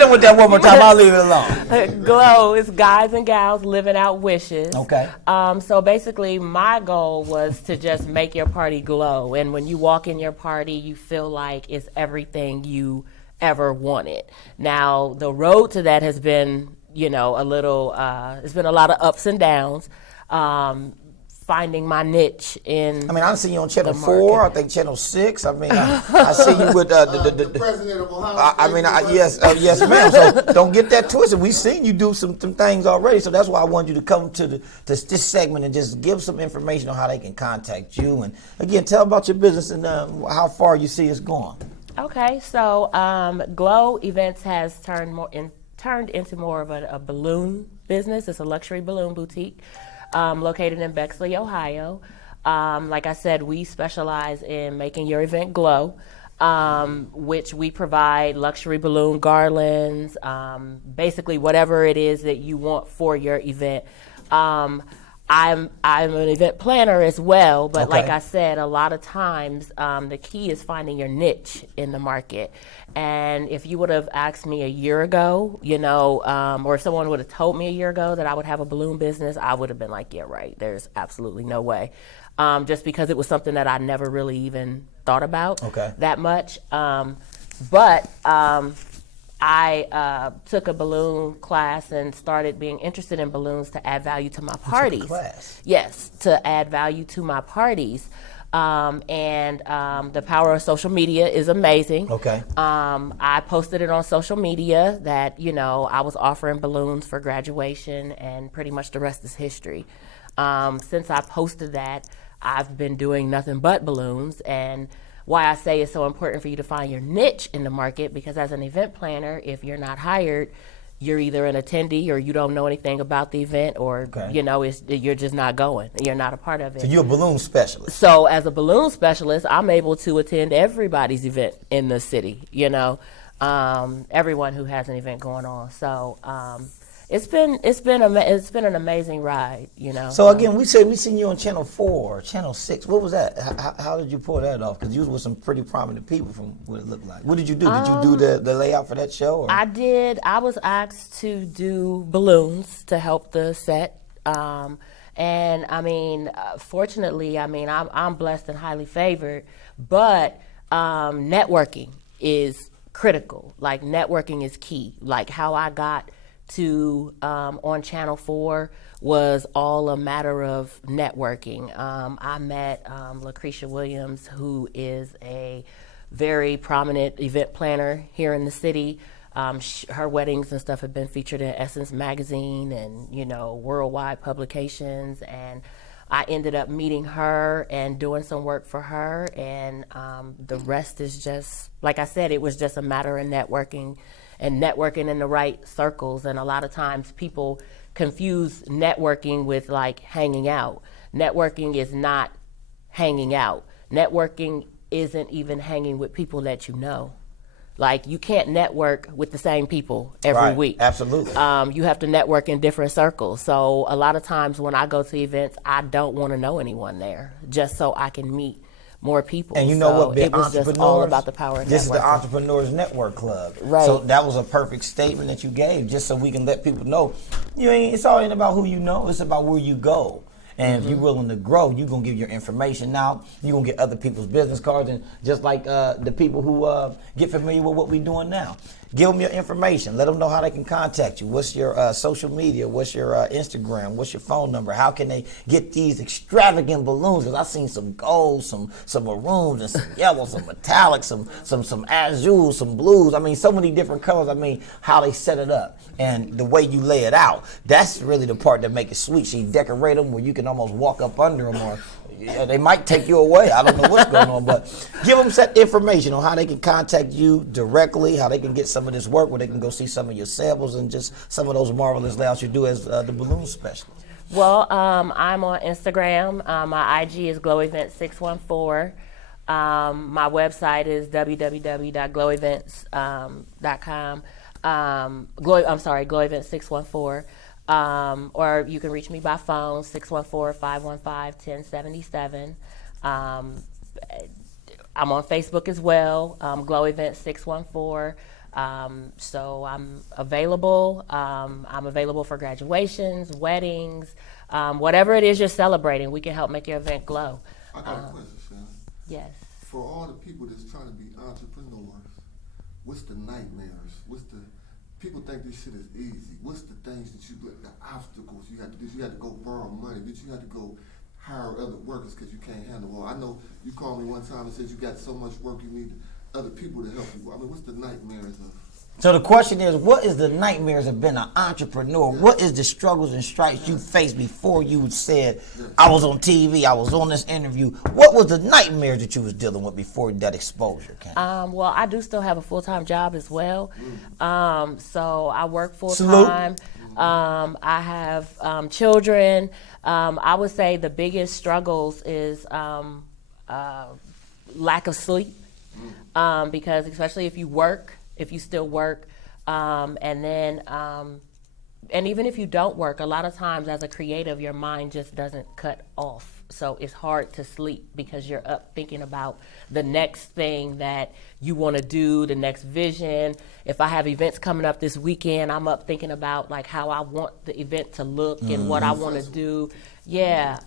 him with that one more time. I'll leave it alone. Glow is Guys and Gals Living Out Wishes. Okay. So basically, my goal was to just make your party glow. And when you walk in your party, you feel like it's everything you ever wanted. Now, the road to that has been, it's been a lot of ups and downs. Finding my niche in. I see you on Channel 4. I think Channel 6. I see you with the president of Ohio. Yes, ma'am. So don't get that twisted. We've seen you do some things already. So that's why I wanted you to come to this segment and just give some information on how they can contact you. And again, tell about your business and how far you see it's going. Okay, so Glow Events has turned into more of a balloon business. It's a luxury balloon boutique. Located in Bexley, Ohio. Like I said, we specialize in making your event glow, which we provide luxury balloon garlands, basically whatever it is that you want for your event. I'm an event planner as well, but like I said, a lot of times the key is finding your niche in the market. And if you would have asked me a year ago, or if someone would have told me a year ago that I would have a balloon business, I would have been like, yeah, right, there's absolutely no way. Just because it was something that I never really even thought about that much. But I took a balloon class and started being interested in balloons to add value to my parties. Class. Yes, to add value to my parties. The power of social media is amazing. Okay. I posted it on social media that, I was offering balloons for graduation, and pretty much the rest is history. Since I posted that, I've been doing nothing but balloons, and why I say it's so important for you to find your niche in the market, because as an event planner, if you're not hired, you're either an attendee or you don't know anything about the event, or you're just not going. You're not a part of it. So you're a balloon specialist. So as a balloon specialist, I'm able to attend everybody's event in the city. Everyone who has an event going on. So it's been an amazing ride. So again, we seen you on Channel 4, Channel 6. What was that? How did you pull that off? Because you was with some pretty prominent people from what it looked like. What did you do? Did you do the layout for that show? Or? I did. I was asked to do balloons to help the set. Fortunately, I'm blessed and highly favored, but networking is critical. Like, networking is key. Like, how I got to on Channel 4 was all a matter of networking. I met Lucretia Williams, who is a very prominent event planner here in the city. Her weddings and stuff have been featured in Essence magazine and worldwide publications, and I ended up meeting her and doing some work for her, and the rest is just, like I said, it was just a matter of networking and networking in the right circles. And a lot of times people confuse networking with like hanging out. Networking is not hanging out. Networking isn't even hanging with people that you know. Like, you can't network with the same people every week. Absolutely. You have to network in different circles. So a lot of times when I go to events, I don't want to know anyone there, just so I can meet more people. And you know what, it was just all about the power of networking. This is the Entrepreneurs Network Club. Right. So that was a perfect statement that you gave, just so we can let people know, it's all ain't about who you know, it's about where you go. And if you're willing to grow, you're going to give your information out. You're going to get other people's business cards. And just like the people who get familiar with what we're doing now, give them your information. Let them know how they can contact you. What's your social media? What's your Instagram? What's your phone number? How can they get these extravagant balloons? Because I've seen some gold, some maroons, and some yellow, some metallic, some azure, some blues. I mean, so many different colors. I mean, how they set it up and the way you lay it out. That's really the part that make it sweet. So you decorate them where you can almost walk up under them, or they might take you away. I don't know what's going on, but give them set information on how they can contact you directly, how they can get some of this work, where they can go see some of your samples and just some of those marvelous layouts you do as the balloon specialist. Well, I'm on Instagram. My IG is glowevent614. My website is www.glowevents.com. Glowevent614. Or you can reach me by phone, 614-515-1077. I'm on Facebook as well, glowevent614. So I'm available. I'm available for graduations, weddings, whatever it is you're celebrating, we can help make your event glow. I got a question, Shannon. Yes. For all the people that's trying to be entrepreneurs, what's the nightmares? People think this shit is easy. What's the things that the obstacles you had to do? You had to go borrow money. Did you had to go hire other workers because you can't handle all? I know you called me one time and said you got so much work you need other people to help you. I mean, what's the nightmares of? So the question is, what is the nightmares of being an entrepreneur? Yeah. What is the struggles and stripes you faced before you said, I was on TV, I was on this interview? What was the nightmares that you was dealing with before that exposure came? Well, I do still have a full-time job as well. So I work full-time. I have children. I would say the biggest struggles is lack of sleep, because especially if you still work, and even if you don't work, a lot of times as a creative, your mind just doesn't cut off. So it's hard to sleep because you're up thinking about the next thing that you want to do, the next vision. If I have events coming up this weekend, I'm up thinking about like how I want the event to look and what I want to do. Yeah.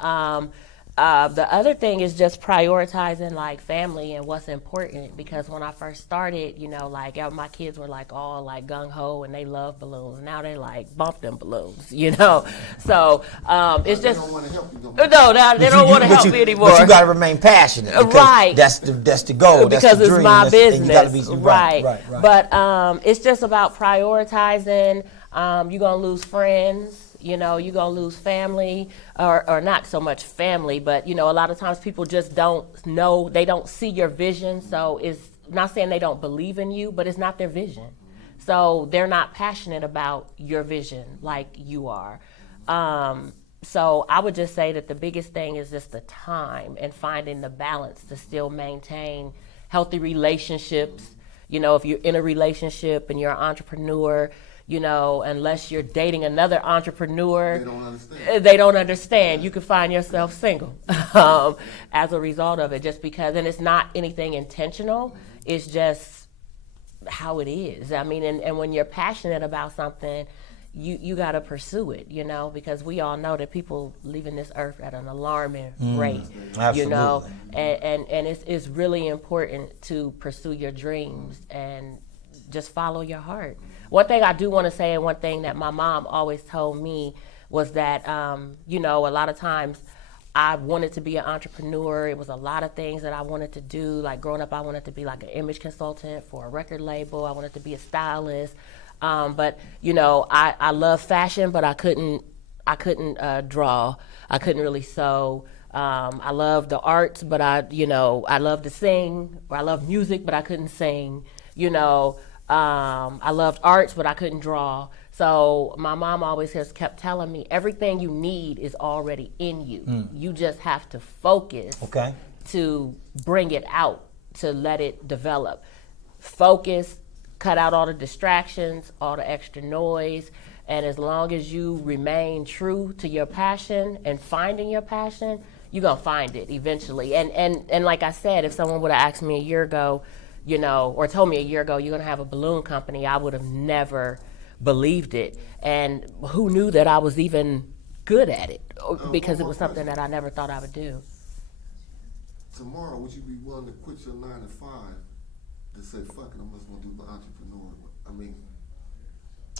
The other thing is just prioritizing like family and what's important, because when I first started, you know, like my kids were like all like gung ho and they love balloons. Now they like bump them balloons, you know. So it's just They don't want to help you no no, they don't want to help me anymore. But you got to remain passionate. Because Right. That's the goal. Because that's the it's dream. my And you gotta business, be, right. right. But it's just about prioritizing. You're gonna lose friends. You know, you're going to lose family, or not so much family, but, you know, a lot of times people just don't know, they don't see your vision. So it's not saying they don't believe in you, but it's not their vision. So they're not passionate about your vision like you are. So I would just say that the biggest thing is just the time and finding the balance to still maintain healthy relationships. You know, if you're in a relationship and you're an entrepreneur, you know, unless you're dating another entrepreneur, they don't understand. You can find yourself single as a result of it, just because, and it's not anything intentional. It's just how it is. I mean, and when you're passionate about something, you got to pursue it, you know, because we all know that people leaving this earth at an alarming rate, Absolutely. you know, and it's really important to pursue your dreams and just follow your heart. One thing I do want to say, and one thing that my mom always told me, was that, you know, a lot of times I wanted to be an entrepreneur. It was a lot of things that I wanted to do. Like growing up, I wanted to be like an image consultant for a record label. I wanted to be a stylist. But, you know, I love fashion, but I couldn't draw. I couldn't really sew. I love the arts, but I love to sing, or I love music, but I couldn't sing, you know. I loved arts, but I couldn't draw. So my mom always has kept telling me everything you need is already in you. You just have to focus to bring it out, to let it develop. Focus, cut out all the distractions, all the extra noise. And as long as you remain true to your passion and finding your passion, you're going to find it eventually. And like I said, if someone would have asked me a year ago, you know, or told me a year ago, you're going to have a balloon company, I would have never believed it. And who knew that I was even good at it, because it was something that I never thought I would do. Tomorrow, would you be willing to quit your 9 to 5 to say, fuck it, I'm just going to do the entrepreneur? I mean,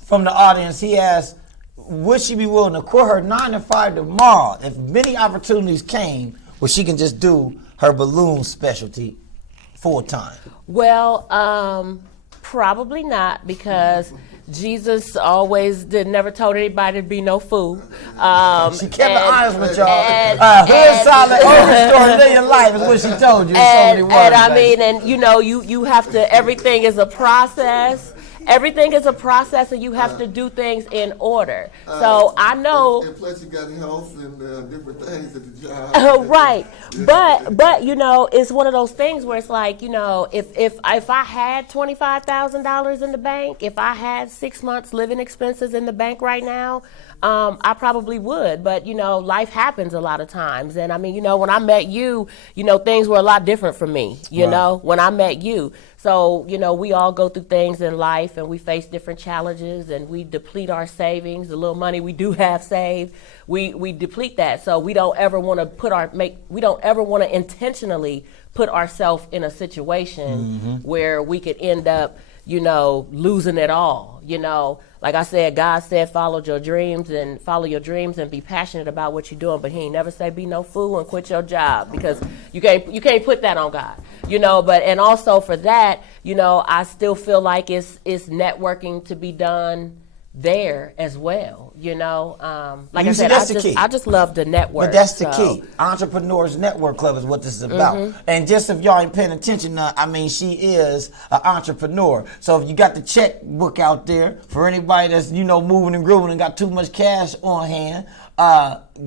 From the audience, he asked, would she be willing to quit her 9 to 5 tomorrow if many opportunities came where she can just do her balloon specialty full time? Well, probably not, because Jesus always never told anybody to be no fool. She kept it honest with y'all. Hood solid, origin story, live your life is what she told you in so many words. And I mean, and you know, you have to, everything is a process. Everything is a process, and you have to do things in order. So I know. And plus, you got health and different things at the job. Right, but you know, it's one of those things where it's like, you know, if I had $25,000 in the bank, if I had 6 months living expenses in the bank right now, I probably would. But you know, life happens a lot of times, and I mean, you know, when I met you, you know, things were a lot different for me. You know, when I met you. So, you know, we all go through things in life, and we face different challenges, and we deplete our savings, the little money we do have saved, we deplete that. So we don't ever want to intentionally put ourselves in a situation where we could end up, you know, losing it all. You know, like I said, God said, follow your dreams and be passionate about what you're doing. But he ain't never say be no fool and quit your job, because you can't put that on God. You know, but and also for that, you know, I still feel like it's networking to be done there as well. You know, like I said, I just love the network. But that's the key. Entrepreneurs Network Club is what this is about. And just if y'all ain't paying attention, I mean, she is an entrepreneur. So if you got the checkbook out there for anybody that's, you know, moving and grooving and got too much cash on hand,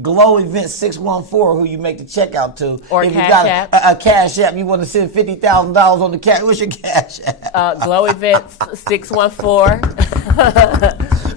Glow Event 614, who you make the check out to. Or if Cash you got App. a Cash App, you want to send $50,000 on the cash. What's your Cash App? Glow Event 614.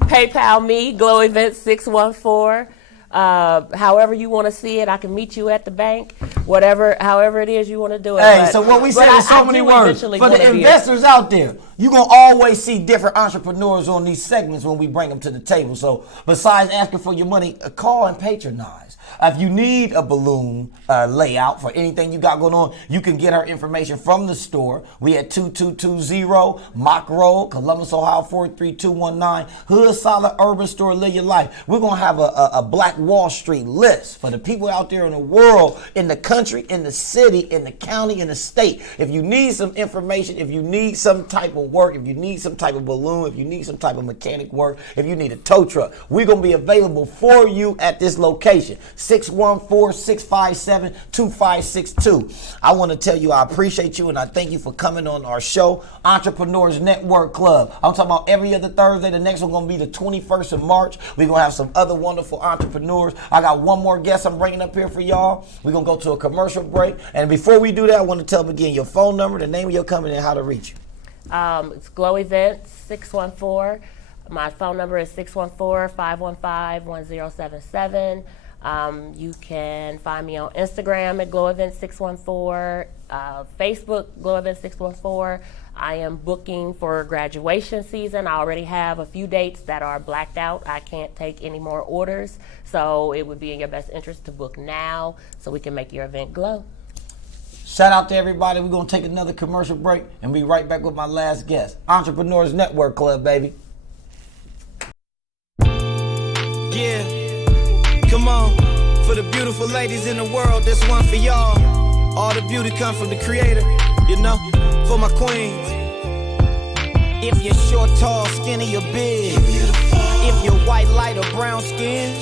PayPal me, Glow Event 614. However you want to see it, I can meet you at the bank. However it is you want to do it. Hey, so what we say in so many words, for the investors out there, you're going to always see different entrepreneurs on these segments when we bring them to the table. So besides asking for your money, call and patronize. If you need a balloon layout for anything you got going on, you can get her information from the store. We at 2220 Mock Road, Columbus, Ohio 43219. Hood Solid Urban Store, live your life. We're going to have a Black Wall Street list for the people out there in the world, in the country, in the city, in the county, in the state. If you need some information, if you need some type of work, if you need some type of balloon, if you need some type of mechanic work, if you need a tow truck, we're going to be available for you at this location, 614-657-2562. I want to tell you I appreciate you and I thank you for coming on our show, Entrepreneurs Network Club. I'm talking about every other Thursday. The next one going to be the 21st of March. We're going to have some other wonderful entrepreneurs. I got one more guest I'm bringing up here for y'all. We're going to go to a commercial break. And before we do that, I want to tell them again your phone number, the name of your company, and how to reach you. It's Glow Events, 614. My phone number is 614-515-1077. You can find me on Instagram at Glow Events 614, Facebook Glow Events 614. I am booking for graduation season. I already have a few dates that are blacked out. I can't take any more orders, so it would be in your best interest to book now so we can make your event glow. Shout out to everybody. We're going to take another commercial break and be right back with my last guest. Entrepreneurs Network Club, baby. Yeah, come on. For the beautiful ladies in the world, this one for y'all. All the beauty come from the creator, you know, for my queens. If you're short, tall, skinny, or big, if you're white, light, or brown skin,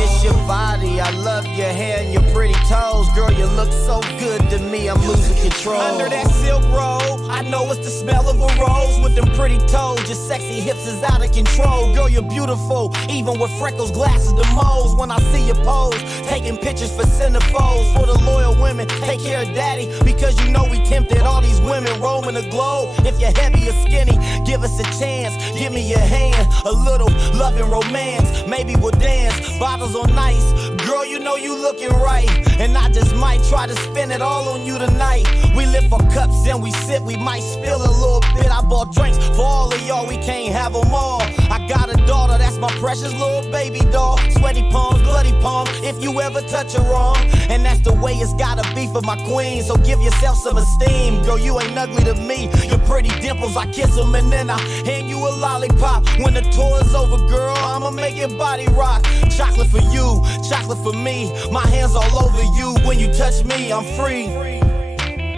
it's your body. I love your hair and your pretty toes. Girl, you look so good to me, I'm losing control. Under that silk robe, I know it's the smell of a rose. With them pretty toes, your sexy hips is out of control. Girl, you're beautiful, even with freckles, glasses, the moles. When I see you pose, taking pictures for centerfolds. For the loyal women, take care of daddy, because you know we tempted all these women roaming the globe. If you're heavy or skinny, give us a chance. Give me your hand, a little love and romance. Maybe we'll dance, bottles on ice. Girl, you know you looking right, and I just might try to spend it all on you tonight. We lift for cups and we sip, we might spill a little bit. I bought drinks for all of y'all, we can't have them all. I got a daughter, that's my precious little baby doll. Sweaty palms, bloody palms, if you ever touch her wrong. And that's the way it's gotta be for my queen, so give yourself some esteem. Girl, you ain't ugly to me, your pretty dimples, I kiss them and then I hand you a lollipop. When the tour is over, girl, I'ma make your body rock. Chocolate for you, chocolate for me, my hands all over you. When you touch me, I'm free.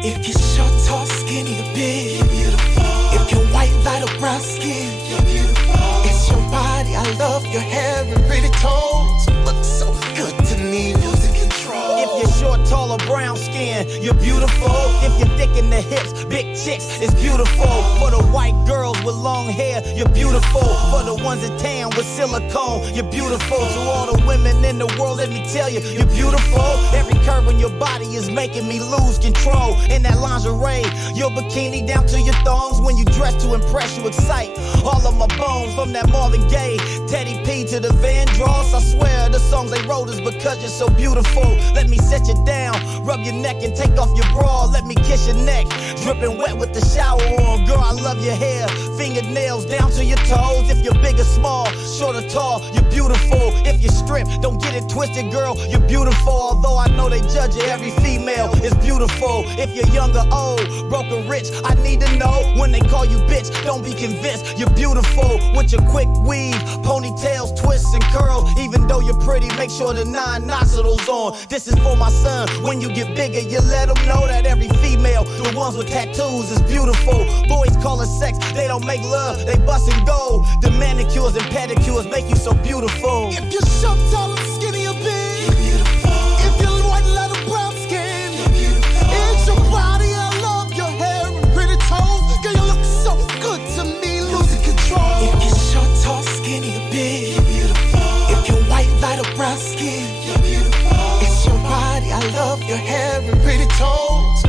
If you're short, tall, skinny, or big, you're beautiful. If you're white, light, or brown skin, you're beautiful. It's your body, I love your hair and pretty toes. Look so good to me, losing control. If you're short, tall, or brown skin, you're beautiful. If you're thick in the hips, big chicks, it's beautiful. For the white girls with long hair, you're beautiful. For the ones that tan with silicone, you're beautiful. To all the women in the world, let me tell you, you're beautiful. Every curve in your body is making me lose control. In that lingerie, your bikini down to your thongs. When you dress to impress, you excite all of my bones. From that Marvin Gaye, Teddy P to the Van Dross. I swear the songs they wrote is because you're so beautiful. Let me set you down, rub your neck and take off your bra. Let me kiss your neck, dripping wet with the shower on. Girl, I love your hair, fingernails down to your toes. If you're big or small, short or tall, you're beautiful. If you're stripped, don't get it twisted, girl, you're beautiful. Although I know they judge you, every female is beautiful. If you're young or old, broke or rich, I need to know. When they call you bitch, don't be convinced, you're beautiful. With your quick weave, ponytails, twists and curls. Even though you're pretty, make sure the 9 nostrils on. This is for my son. When you get bigger, you let them know that every female, the ones with tattoos, is beautiful. Boys call it sex, they don't make love, they bust and go. The manicures and pedicures make you so beautiful. If you're short, tall, or skinny, or big, you're beautiful. If you're white, light, or brown skin, you're beautiful. It's your body, I love your hair and pretty toes. Girl, you look so good to me, losing control. If you're short, tall, skinny, or big, you're beautiful. If you're white, light, or brown skin, you're beautiful. It's your body, I love your hair and pretty toes.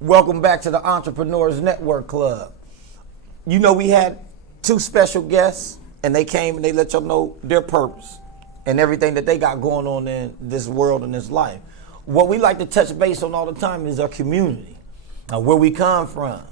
Welcome back to the Entrepreneurs Network Club. You know, we had 2 special guests, and they came and they let y'all know their purpose and everything that they got going on in this world and this life. What we like to touch base on all the time is our community, where we come from,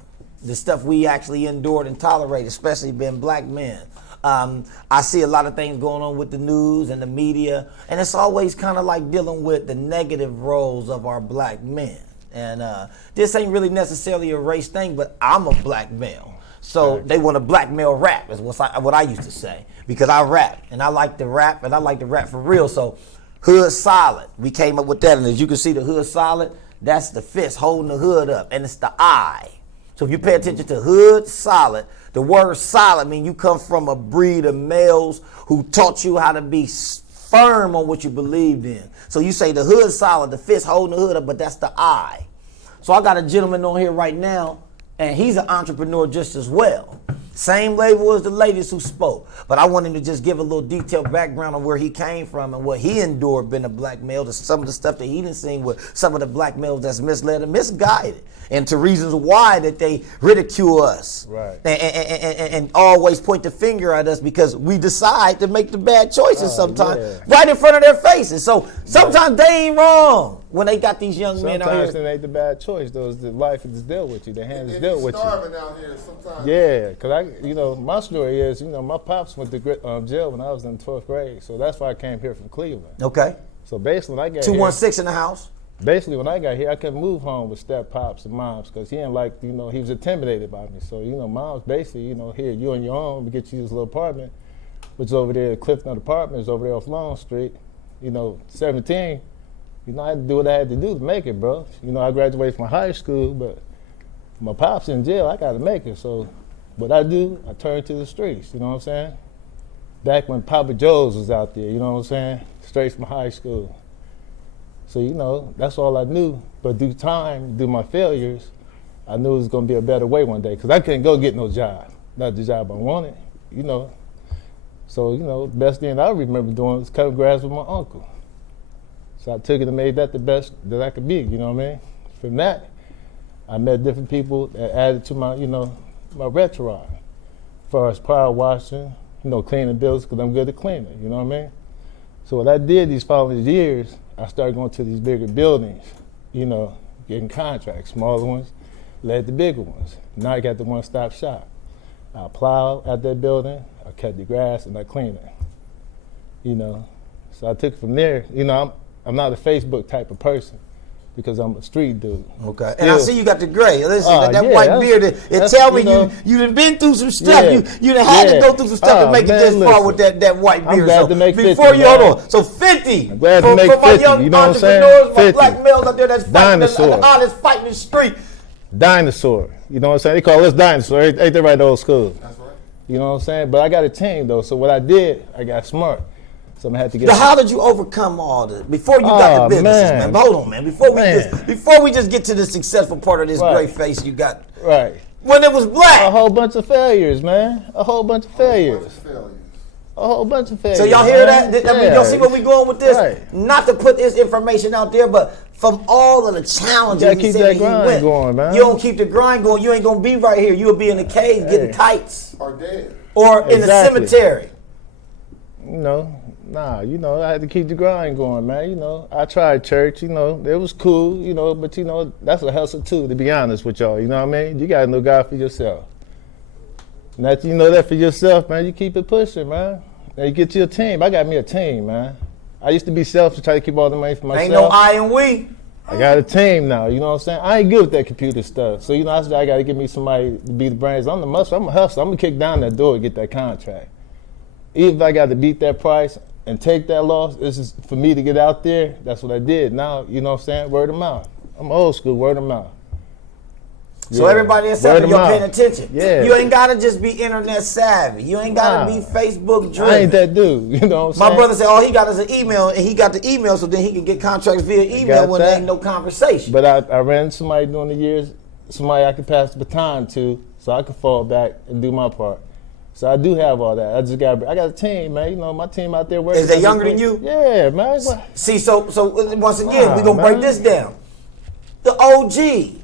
the stuff we actually endured and tolerated, especially being black men. I see a lot of things going on with the news and the media, and it's always kind of like dealing with the negative roles of our black men. And this ain't really necessarily a race thing, but I'm a black male. So they want a black male rap is what I used to say, because I rap, and I like to rap, and I like to rap for real. So hood solid, we came up with that, and as you can see, the hood solid, that's the fist holding the hood up, and it's the eye. So if you pay attention to hood solid, the word solid means you come from a breed of males who taught you how to be firm on what you believed in. So you say the hood solid, the fist holding the hood up, but that's the eye. So I got a gentleman on here right now, and he's an entrepreneur just as well. Same label as the ladies who spoke. But I want him to just give a little detailed background on where he came from and what he endured being a black male, to some of the stuff that he done seen with some of the black males that's misled and misguided, and to reasons why that they ridicule us. Right. And always point the finger at us because we decide to make the bad choices sometimes right in front of their faces. So sometimes they ain't wrong when they got these young men out here. Sometimes it ain't the bad choice, though. It's the life is dealt with you. The hand is dealt with you. Starving out here sometimes. Yeah, because my story is, my pops went to jail when I was in 12th grade. So that's why I came here from Cleveland. Okay. So basically when I got 216 in the house. Basically when I got here, I couldn't move home with step pops and moms because he didn't like, he was intimidated by me. So, mom's basically, here, you on your own, we get you this little apartment, which is over there, Clifton Apartments, over there off Long Street, 17. I had to do what I had to do to make it, bro. I graduated from high school, but my pops in jail, I got to make it. So what I do, I turn to the streets, you know what I'm saying? Back when Papa Joe's was out there, you know what I'm saying? Straight from high school. So, that's all I knew. But through time, through my failures, I knew it was going to be a better way one day because I couldn't go get no job. Not the job I wanted, So, the best thing I remember doing was cutting grass with my uncle. So I took it and made that the best that I could be, you know what I mean? From that, I met different people that added to my, my repertoire. As far as power washing, cleaning bills, because I'm good at cleaning, you know what I mean? So what I did these following years, I started going to these bigger buildings, getting contracts, smaller ones, led to bigger ones. Now I got the one-stop shop. I plow at that building, I cut the grass, and I clean it, So I took it from there. I'm not a Facebook type of person because I'm a street dude. Okay. Still, and I see you got the gray. Listen, that yeah, white beard, it tell me you done been through some stuff. You done had to go through some stuff to make it this far with that white beard. I'm glad to make 50, before you, man. hold on. So 50. I'm glad to make for my 50, young you know what I'm saying? entrepreneurs, my 50. black males out there that's fighting Dinosaur. the honest fighting the street. Dinosaur. You know what I'm saying? They call us dinosaur. Ain't they right, old school? That's right. You know what I'm saying? But I got a team, though. So what I did, I got smart. So I had to get. Now, how did you overcome all this before you got the businesses, man? But hold on, man. Before we just get to the successful part of this great face you got. Right. When it was black. A whole bunch of failures, man. A whole bunch of failures. A whole bunch of failures. So y'all hear that? man. I mean, y'all see where we going with this? Right. Not to put this information out there, but from all of the challenges You gotta keep that grind going, man. you don't keep the grind going, you ain't gonna be right here. You'll be in the cave getting kites. Or dead. Or in the Exactly. cemetery. I had to keep the grind going, man. I tried church, it was cool, but that's a hustle too, to be honest with y'all, you know what I mean? You gotta know God for yourself. And after you know that for yourself, man, you keep it pushing, man. Now you get you a team. I got me a team, man. I used to be selfish, try to keep all the money for myself. Ain't no I and we. I got a team now, you know what I'm saying? I ain't good with that computer stuff. So, I gotta give me somebody to be the brains. I'm the muscle, I'm a hustler. I'm gonna kick down that door and get that contract. Even if I got to beat that price and take that loss, this is for me to get out there. That's what I did. Now, you know what I'm saying? Word of mouth. I'm old school, word of mouth. So everybody that's out there, you're paying attention. Yeah. You ain't gotta just be internet savvy. You ain't gotta be Facebook driven. I ain't that dude, you know what I'm saying? My brother said all he got is an email, and he got the email so then he can get contracts via email when there ain't no conversation. But I ran into somebody during the years, somebody I could pass the baton to so I could fall back and do my part. So I do have all that. I got a team, man. My team out there working. Is they younger than you? Yeah, man. See, so once again, we're gonna break this down. The OG,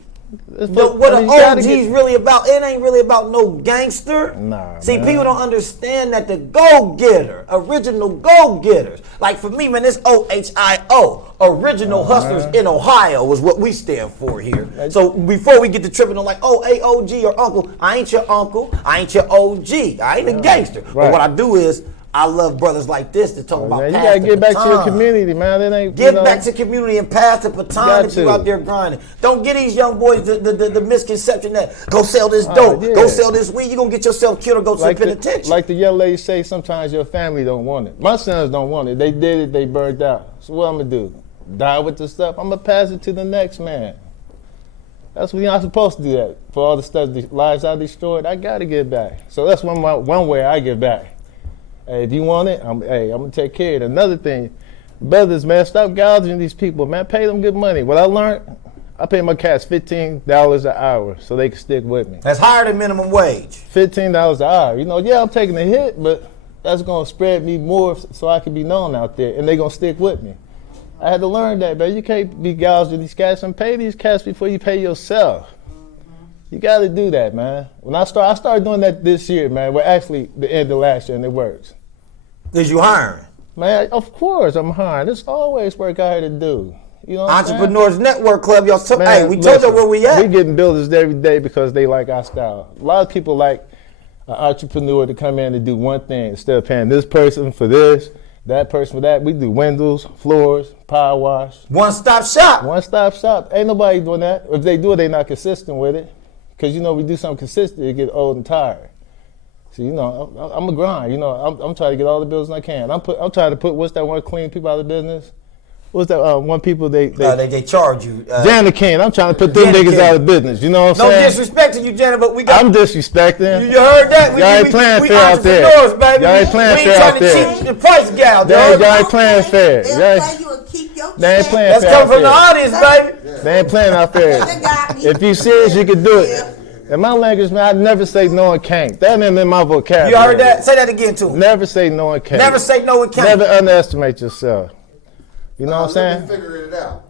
What an OG's really about, it ain't really about no gangster. Nah, See, man. people don't understand that the go-getter, original go-getters, like for me, man, it's OHIO, original hustlers in Ohio is what we stand for here. So before we get to tripping on like, oh, AOG or uncle, I ain't your uncle, I ain't your OG, I ain't a gangster. But Right. what I do is, I love brothers like this to talk about Man, you pass gotta the get back to your baton. community, man. It ain't, Give back to community and pass the baton if to. you out there grinding. Don't get these young boys the misconception that go sell this dope, yeah. go sell this weed, you're going to get yourself killed or go to the penitentiary. Like the young lady say, sometimes your family don't want it. My sons don't want it. They did it, they burned out. So what I'm gonna do? Die with the stuff? I'm gonna pass it to the next man. That's what you're not supposed to do that. For all the stuff, the lives I destroyed, I gotta get back. So that's one way I get back. Hey, if you want it, I'm gonna take care of it. Another thing, brothers, man, stop gouging these people, man. Pay them good money. What I learned, I pay my cats $15 an hour so they can stick with me. That's higher than minimum wage. $15 an hour. You know, yeah, I'm taking a hit, but that's gonna spread me more so I can be known out there, and they gonna stick with me. I had to learn that, man. You can't be gouging these cats and pay these cats before you pay yourself. You got to do that, man. When I started doing that this year, man. Well, actually, the end of last year, and it works. Is you hiring? Man, of course I'm hiring. There's always work out here to do. You know what I'm saying? Entrepreneurs Network Club, y'all. Man, Hey, we told you where we at. We getting builders every day because they like our style. A lot of people like an entrepreneur to come in and do one thing instead of paying this person for this, that person for that. We do windows, floors, power wash. One-stop shop. One-stop shop. Ain't nobody doing that. If they do it, they not consistent with it. Because, you know, we do something consistent, it get old and tired. So, you know, I'm a grind. You know, I'm trying to get all the bills I can. I'm trying to put, what's that one clean people out of business? What's that one people they charge you? Janet King. I'm trying to put them Janet niggas King. out of business. You know what I'm No saying? disrespect to you, Janet, but we got. I'm disrespecting. You heard that? Y'all ain't playing we fair out there. entrepreneurs, baby. Y'all ain't playing we fair ain't out there. trying to cheat the price gouge. Y'all ain't playing fair. They'll Y'all play you and keep your They ain't check. playing That's fair coming out from the there. audience, baby. They ain't playing out there. They got me. If you serious, you can do it. Yeah. In my language, man, I never say no and can't. That ain't in my vocabulary. You heard that? Say that again to him. Never say no and can't. Never say no and can't. Never underestimate yourself. You know what I'm Let saying? me figure it out.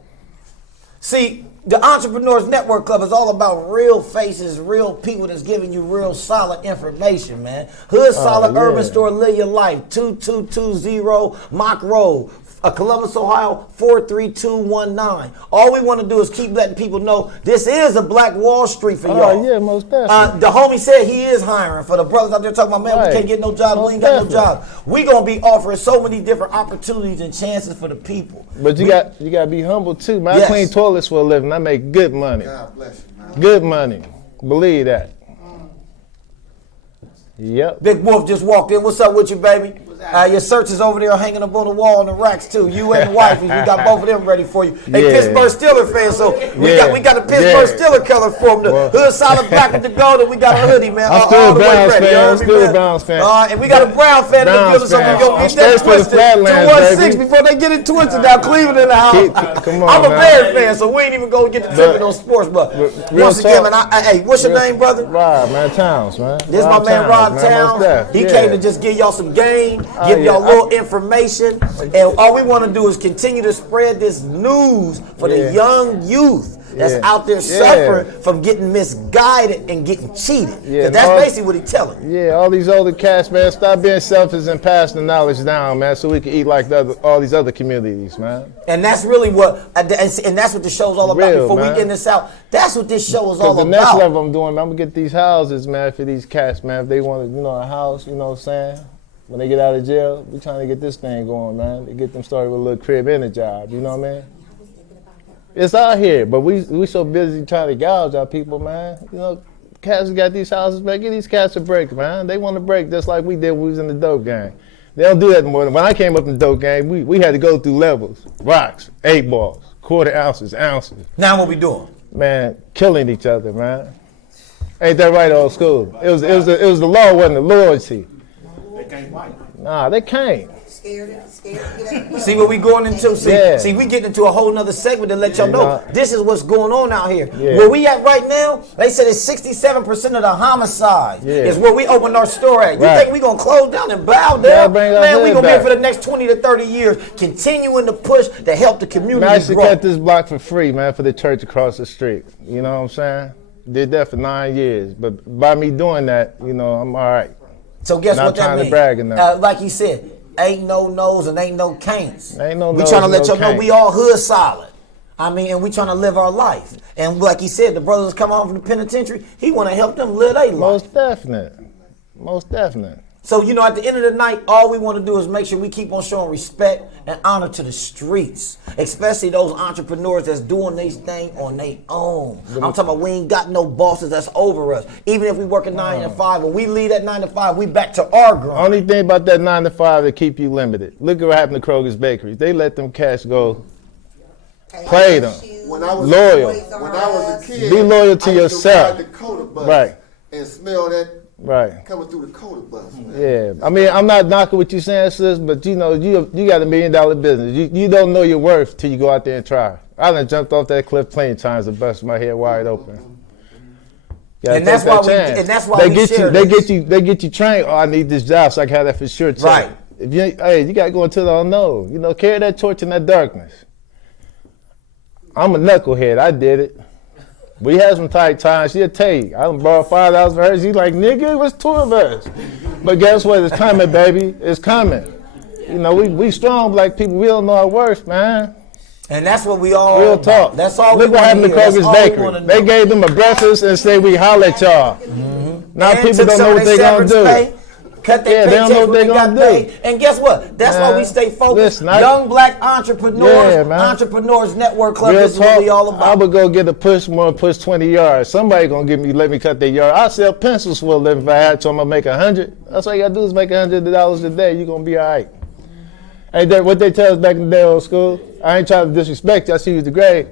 See, the Entrepreneurs Network Club is all about real faces, real people that's giving you real solid information, man. Hood Solid yeah. Urban Store, live your life. 2220 Mock Road, Columbus, Ohio, 43219. All we want to do is keep letting people know this is a Black Wall Street for y'all. Oh, yeah, most definitely. The homie said he is hiring. For the brothers out there talking about, man, Right. we can't get no jobs, we Most ain't got no definitely. jobs. We going to be offering so many different opportunities and chances for the people. But you got to be humble, too, man. Yes. I clean toilets for a living. I make good money. God bless you, man. Good money. Believe that. Yep. Big Wolf just walked in. What's up with you, baby? Your search is over there hanging up on the wall on the racks too. You and the wife, we got both of them ready for you. Hey, Yeah. Pittsburgh Steelers fans, so we Yeah. got the Pittsburgh Yeah. Steelers color for them. The Well. hood solid black with the gold, and we got a hoodie, man. I'm still all a the way Browns ready. fan. You heard I'm me, still a man? Browns fan. And we got a Brown fan in the Browns building, so we fan. gonna I'm get straight that for the twisted. Flatlands, 216 baby. before they get it twisted. Now Cleveland in the house. Come on, I'm a man. Bears fan, so we ain't even gonna get the tripping on sports, but real once again, talk. man, hey, what's your name, brother? Rob, man, Towns, man. This is my man Rob man, Towns. most def. He Yeah. came to just give y'all some game, give yeah. y'all a little information, and all we want to do is continue to spread this news for Yeah. the young youth that's Yeah. out there Yeah. suffering from getting misguided and getting cheated. Yeah, 'Cause that's no. basically what he's telling you. Yeah, all these older cats, man, stop being selfish and pass the knowledge down, man, so we can eat like all these other communities, man. And that's really what, and that's what the show's all about. Real, Before man. we get this out, that's what this show is all Because the about. next level I'm doing, man, I'm going to get these houses, man, for these cats, man. If they want, a house, you know what I'm saying? When they get out of jail, we trying to get this thing going, man. To get them started with a little crib and a job, you know what I mean? It's out here, but we so busy trying to gouge our people, man. You know, cats got these houses, man. Give these cats a break, man. They want to break just like we did when we was in the dope gang. They don't do that anymore. When I came up in the dope gang, we had to go through levels. Rocks, 8 balls, quarter ounces. Now what we doing? Man, killing each other, man. Ain't that right, old school? It was the law, wasn't the loyalty. They can't fight. Nah, they can't. Scared to get out. See what we going into? See, Yeah. see, we getting into a whole nother segment to let y'all know know. this is what's going on out here. Yeah. Where we at right now, they said it's 67% of the homicides Yeah. is where we opened our store at. You Right. think we gonna close down and bow Yeah, down? bring our Man, we hood gonna be here back. for the next 20 to 30 years, continuing to push to help the Man, I community used to grow. cut this block for free, man, for the church across the street. You know what I'm saying? Did that for 9 years. But by me doing that, you know, I'm all right. So guess Not what that trying to means? brag or nothing. Like he said, ain't no no's and ain't no can'ts. Ain't no we no's trying to and let no y'all know we can'ts. all hood solid. I mean, and we trying to live our life. And like he said, the brothers come home from the penitentiary, he want to help them live their life. Most definite. Most definite. So, you know, at the end of the night, all we want to do is make sure we keep on showing respect and honor to the streets, especially those entrepreneurs that's doing this thing on their own. I'm talking about we ain't got no bosses that's over us. Even if we work a 9 to 5, when we leave at 9 to 5, we back to our grind. Only thing about that 9 to 5 that keep you limited. Look at what happened to Kroger's Bakery. They let them cats go. Play them. When I was Loyal. When I was a kid, Be loyal to I used yourself. To ride the Coda bus Right. and smell that Right. coming through the Coda bus. Man. Yeah. I mean, I'm not knocking what you're saying, sis, but you know, you got $1 million business. You don't know your worth till you go out there and try. I done jumped off that cliff plenty of times and busted my head wide open. You gotta And that's take that why we- chance. and that's why they we get share you. They this. get you trained. Oh, I need this job so I can have that for sure. Too. Right. If you, hey, you gotta go into the unknown. You know, carry that torch in that darkness. I'm a knucklehead. I did it. We had some tight times. She'll tell you. I done borrowed $5 for her. She's like, nigga, it was 2 of us. But guess what? It's coming, baby. It's coming. You know, we strong black people. We don't know our worth, man. And that's what we all Real about. talk. That's all Look we what want happened to to hear. That's Kroger's all we Bakery. wanna They know. gave them a breakfast and said we holler at y'all. Now And people took don't some know of what their they gonna severance do. pay, cut their Yeah, they don't paychecks know what when they they got gonna paid. do. And guess what? That's why we Man, stay focused. listen, Young Black Entrepreneurs, Yeah, man. Entrepreneurs Network Club. Real This is what we all talk, I about. would go get a push 20 yards. Somebody gonna let me cut their yard. I sell pencils for a living if I had to. I'm gonna make 100. That's all you gotta do is make $100 a day. You gonna be all right. Ain't that what they tell us back in the day old school? I ain't trying to disrespect you. I see you the grade.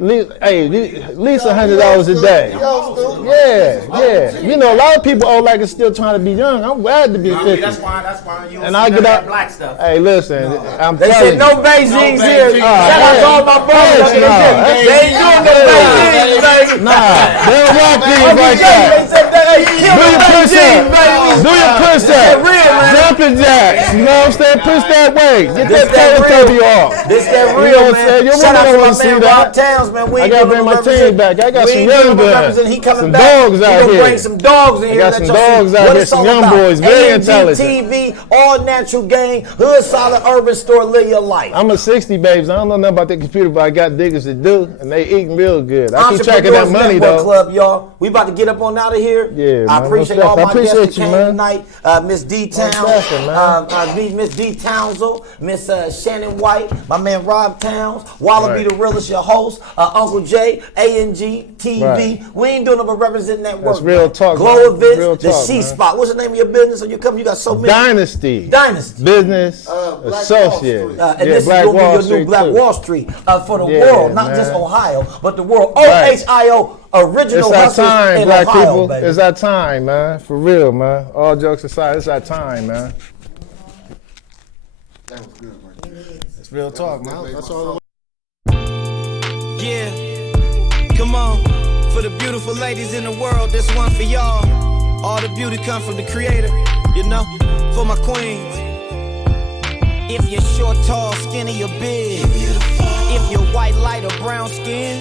At least $100 a day. Yeah. You know, a lot of people old like it's still trying to be young. I'm glad to be 50. That's why you And I get out. black stuff. Hey, listen, I'm They telling said no you. Beijing's here. Beijing. Shout out to all my brothers up in the gym. They ain't doing no Beijing's, baby. Nah, they don't walk these Uncle like Jay, that. they said they kill Do the your push Beijing's, up. baby. Do your push That up. real, man. Jumping jacks. You know what I'm saying? Push that way. Get This that that Teletubby real. off. This that You know real, what I'm saying? man. Your Shout out women to don't my wanna see man that. Rob Towns, man. We I ain't gotta doing bring no my team represent- back. I got we some ain't young doing no guns. represent. He coming Some back. dogs We out gonna here. bring some dogs in here. got Let some y'all see dogs out what here, it's some all young about. boys, very A&G intelligent. TV, all natural game, hood solid urban store, live your life. I'm a 60, babes. I don't know nothing about the computer, but I got diggers that do, and they eating real good. I keep track of that Entrepreneurs money, Network though. Club, y'all. We about to get up on out of here. Yeah, I man, appreciate most all my definitely. I guests that appreciate you, came man. tonight. Miss D Towns, definitely, man. Miss D Townsell, Miss Shannon White, my man Rob Towns, Wallaby Right. the Realist, your host, Uncle Jay, A&G TV. Right. We ain't doing no but representing that work. That's real man. talk, Glow man. events, Real the talk, C man. Spot. What's the name of your business? So you come, you got so many. Dynasty. Dynasty. Business Black associate. Wall Street. And Yeah, this Black is going to Wall be your Street new Black too. Wall Street for the Yeah, world, not just man. Ohio, but the world. Right. OHIO, original It's our hustlers time, in black Ohio, people. baby. It's our time, man. For real, man. All jokes aside, it's our time, man. That was good, man. It's real talk, man. That's all. Yeah, come on. For the beautiful ladies in the world, this one for y'all. All the beauty come from the creator, you know. For my queens. If you're short, tall, skinny, or big. If you're white, light, or brown skin.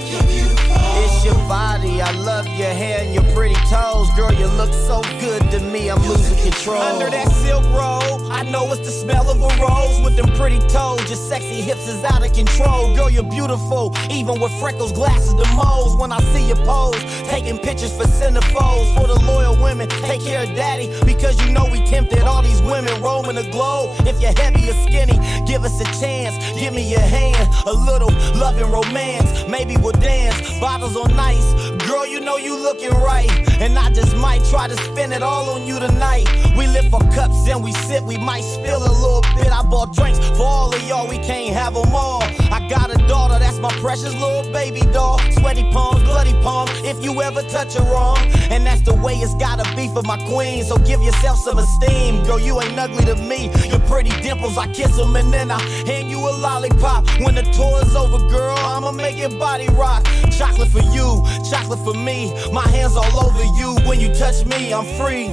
It's your body, I love your hair and your pretty toes. Girl, you look so good to me, I'm losing control. Under that silk robe, I know it's the smell of a rose. With them pretty toes, your sexy hips is out of control. Girl, you're beautiful, even with freckles, glasses, the moles. When I see you pose, taking pictures for centerfolds. For the loyal women, take care of daddy, because you know we tempted all these women roaming the globe. If you're heavy or skinny, give us a chance. Give me your hand, a little love and romance. Maybe we'll dance, bottles on ice. Girl, you know you looking right, and I just might try to spend it all on you tonight. We lift for cups and we sip, we might spill a little bit. I bought drinks for all of y'all, we can't have them all. I got a daughter that's my precious little baby doll. Sweaty palms, bloody palms, if you ever touch her wrong. And that's the way it's gotta be for my queen, so give yourself some esteem. Girl, you ain't ugly to me. Your pretty dimples, I kiss them and then I hand you a lollipop. When the tour is over, girl, I'ma make your body rock. Chocolate for you, chocolate for me. My hands all over you. When you touch me, I'm free.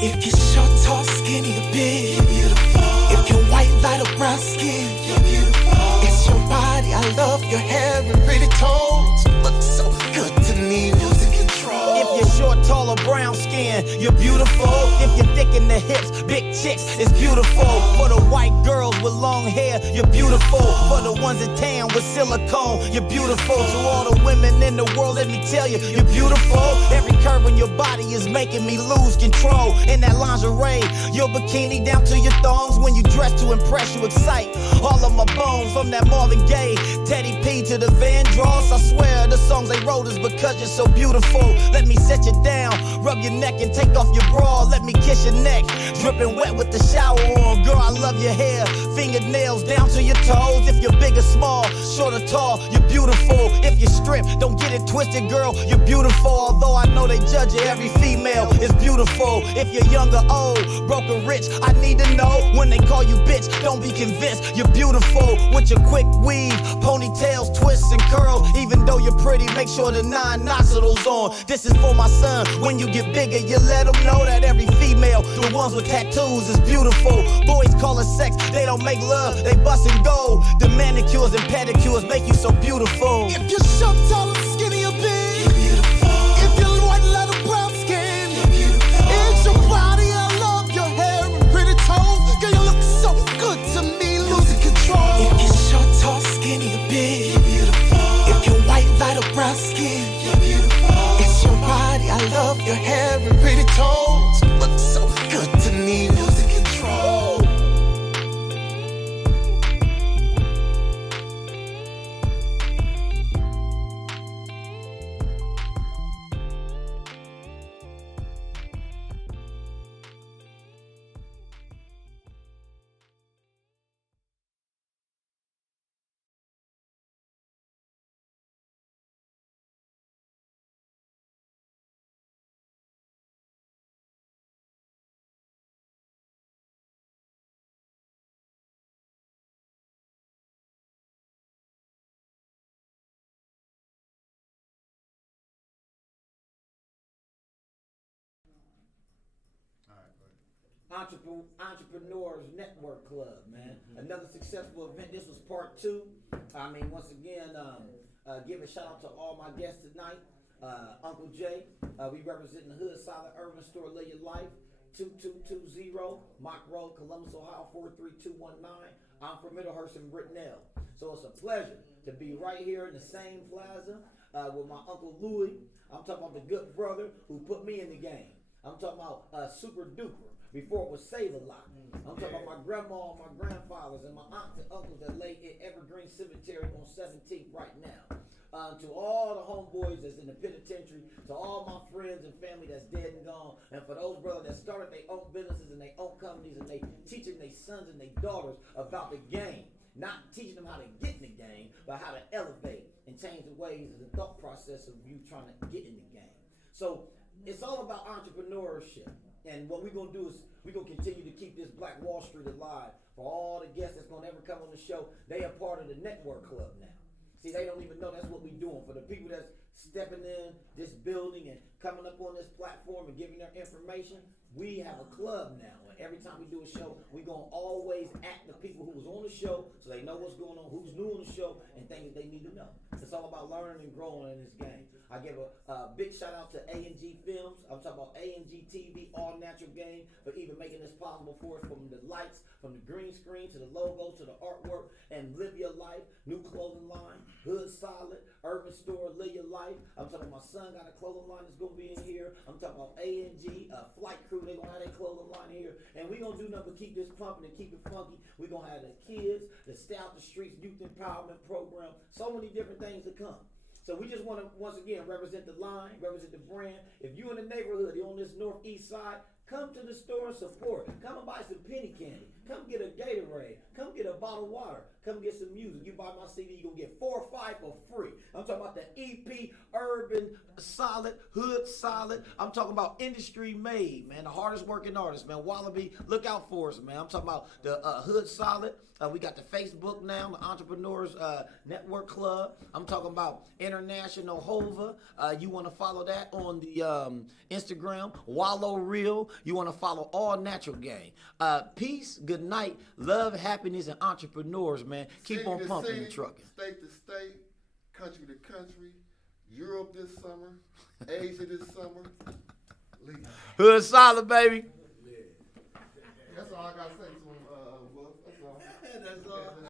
If you're short, tall, skinny, or big, you're beautiful. If you're white, light, or brown skin, you're beautiful. It's your body, I love your hair and pretty toes. Look so good to me, losing control. If you're short, tall, or brown skin, you're beautiful. If you're thick in the hips, big chicks, it's beautiful. For the white girls with long hair, you're beautiful. For the ones that tan with silicone, you're beautiful. To all the women in the world, let me tell you, you're beautiful. Every curve in your body is making me lose control. In that lingerie, your bikini down to your thongs. When you dress to impress, you excite all of my bones. From that Marvin Gaye, Teddy P to the Van Dross. I swear the songs they wrote is because you're so beautiful. Let me set you down, rub your neck and take off your bra. Let me kiss your neck, dripping wet with the shower on. Girl, I love your hair, fingernails down to your toes. If you're big or small, short or tall, you're beautiful. If you're stripped, don't get it twisted, girl, you're beautiful. Although I know they judge you, every female is beautiful. If you're young or old, broke or rich, I need to know. When they call you bitch, don't be convinced, you're beautiful. With your quick weave, ponytails, twists and curls. Even though you're pretty, make sure the 9 nostrils on. This is for my son. When you get bigger, you let them know that every female, the ones with tattoos, is beautiful. Boys call it sex, they don't make love, they bust and go. The manicures and pedicures make you so beautiful. If you're short, tall, or skinny, or big, you're beautiful. If you're white, light, or brown skin, you're beautiful. It's your body, I love your hair and pretty toes. Girl, you look so good to me, losing control. If you're short, tall, skinny, or big, you're beautiful. If you're white, light, or brown skin, you're beautiful. It's your body, I love your hair and pretty toes. Look so good to me, losing control. Entrepreneurs Network Club, man. Another successful event. This was part 2. I mean, once again, give a shout out to all my guests tonight. Uncle Jay, we representing the Hood Solid Urban Store, Live Your Life, 2220 Mock Road, Columbus, Ohio, 43219. I'm from Middlehurst and Brittenell. So it's a pleasure to be right here in the same plaza with my Uncle Louis. I'm talking about the good brother who put me in the game. I'm talking about Super Duper. Before it was Save a Lot. I'm talking about my grandma, my grandfathers, and my aunts and uncles that lay in Evergreen Cemetery on 17th right now. To all the homeboys that's in the penitentiary, to all my friends and family that's dead and gone, and for those brothers that started their own businesses and their own companies and they teaching their sons and their daughters about the game. Not teaching them how to get in the game, but how to elevate and change the ways and the thought process of you trying to get in the game. So it's all about entrepreneurship. And what we're going to do is we're going to continue to keep this Black Wall Street alive. For all the guests that's going to ever come on the show, they are part of the network club now. See, they don't even know that's what we're doing. For the people that's stepping in this building and coming up on this platform and giving their information, we have a club now. And every time we do a show, we're going to always act the people who was on the show so they know what's going on, who's new on the show, and things that they need to know. It's all about learning and growing in this game. I give a big shout out to A&G Films. I'm talking about A&G TV, All Natural Game, for even making this possible for us, from the lights, from the green screen, to the logo, to the artwork, and Live Your Life, new clothing line, Hood Solid, Urban Store, Live Your Life. I'm talking about my son got a clothing line that's going to be in here. I'm talking about A&G, Flight Crew, they're going to have their clothing line here. And we're going to do nothing but keep this pumping and keep it funky. We're going to have the kids, the Stay Out the Streets Youth Empowerment Program, so many different things to come. So we just want to, once again, represent the line, represent the brand. If you're in the neighborhood, you're on this northeast side, come to the store and support. Come and buy some penny candy. Come get a Gatorade. Come get a bottle of water. Come get some music. You buy my CD, you're going to get 4 or 5 for free. I'm talking about the EP, Urban Solid, Hood Solid. I'm talking about industry made, man. The hardest working artist, man. Wallaby, look out for us, man. I'm talking about the Hood Solid. We got the Facebook now, the Entrepreneurs Network Club. I'm talking about International Hova. You want to follow that on the Instagram, Wallow Real. You want to follow All Natural Gang. Peace, good night, love, happiness, and entrepreneurs, man. Keep City on to pumping city, and trucking. State to state, country to country, Europe this summer, Asia this summer. Leave. Hood Solid, baby. That's all I got to say to him, Wolf. That's all. That's all.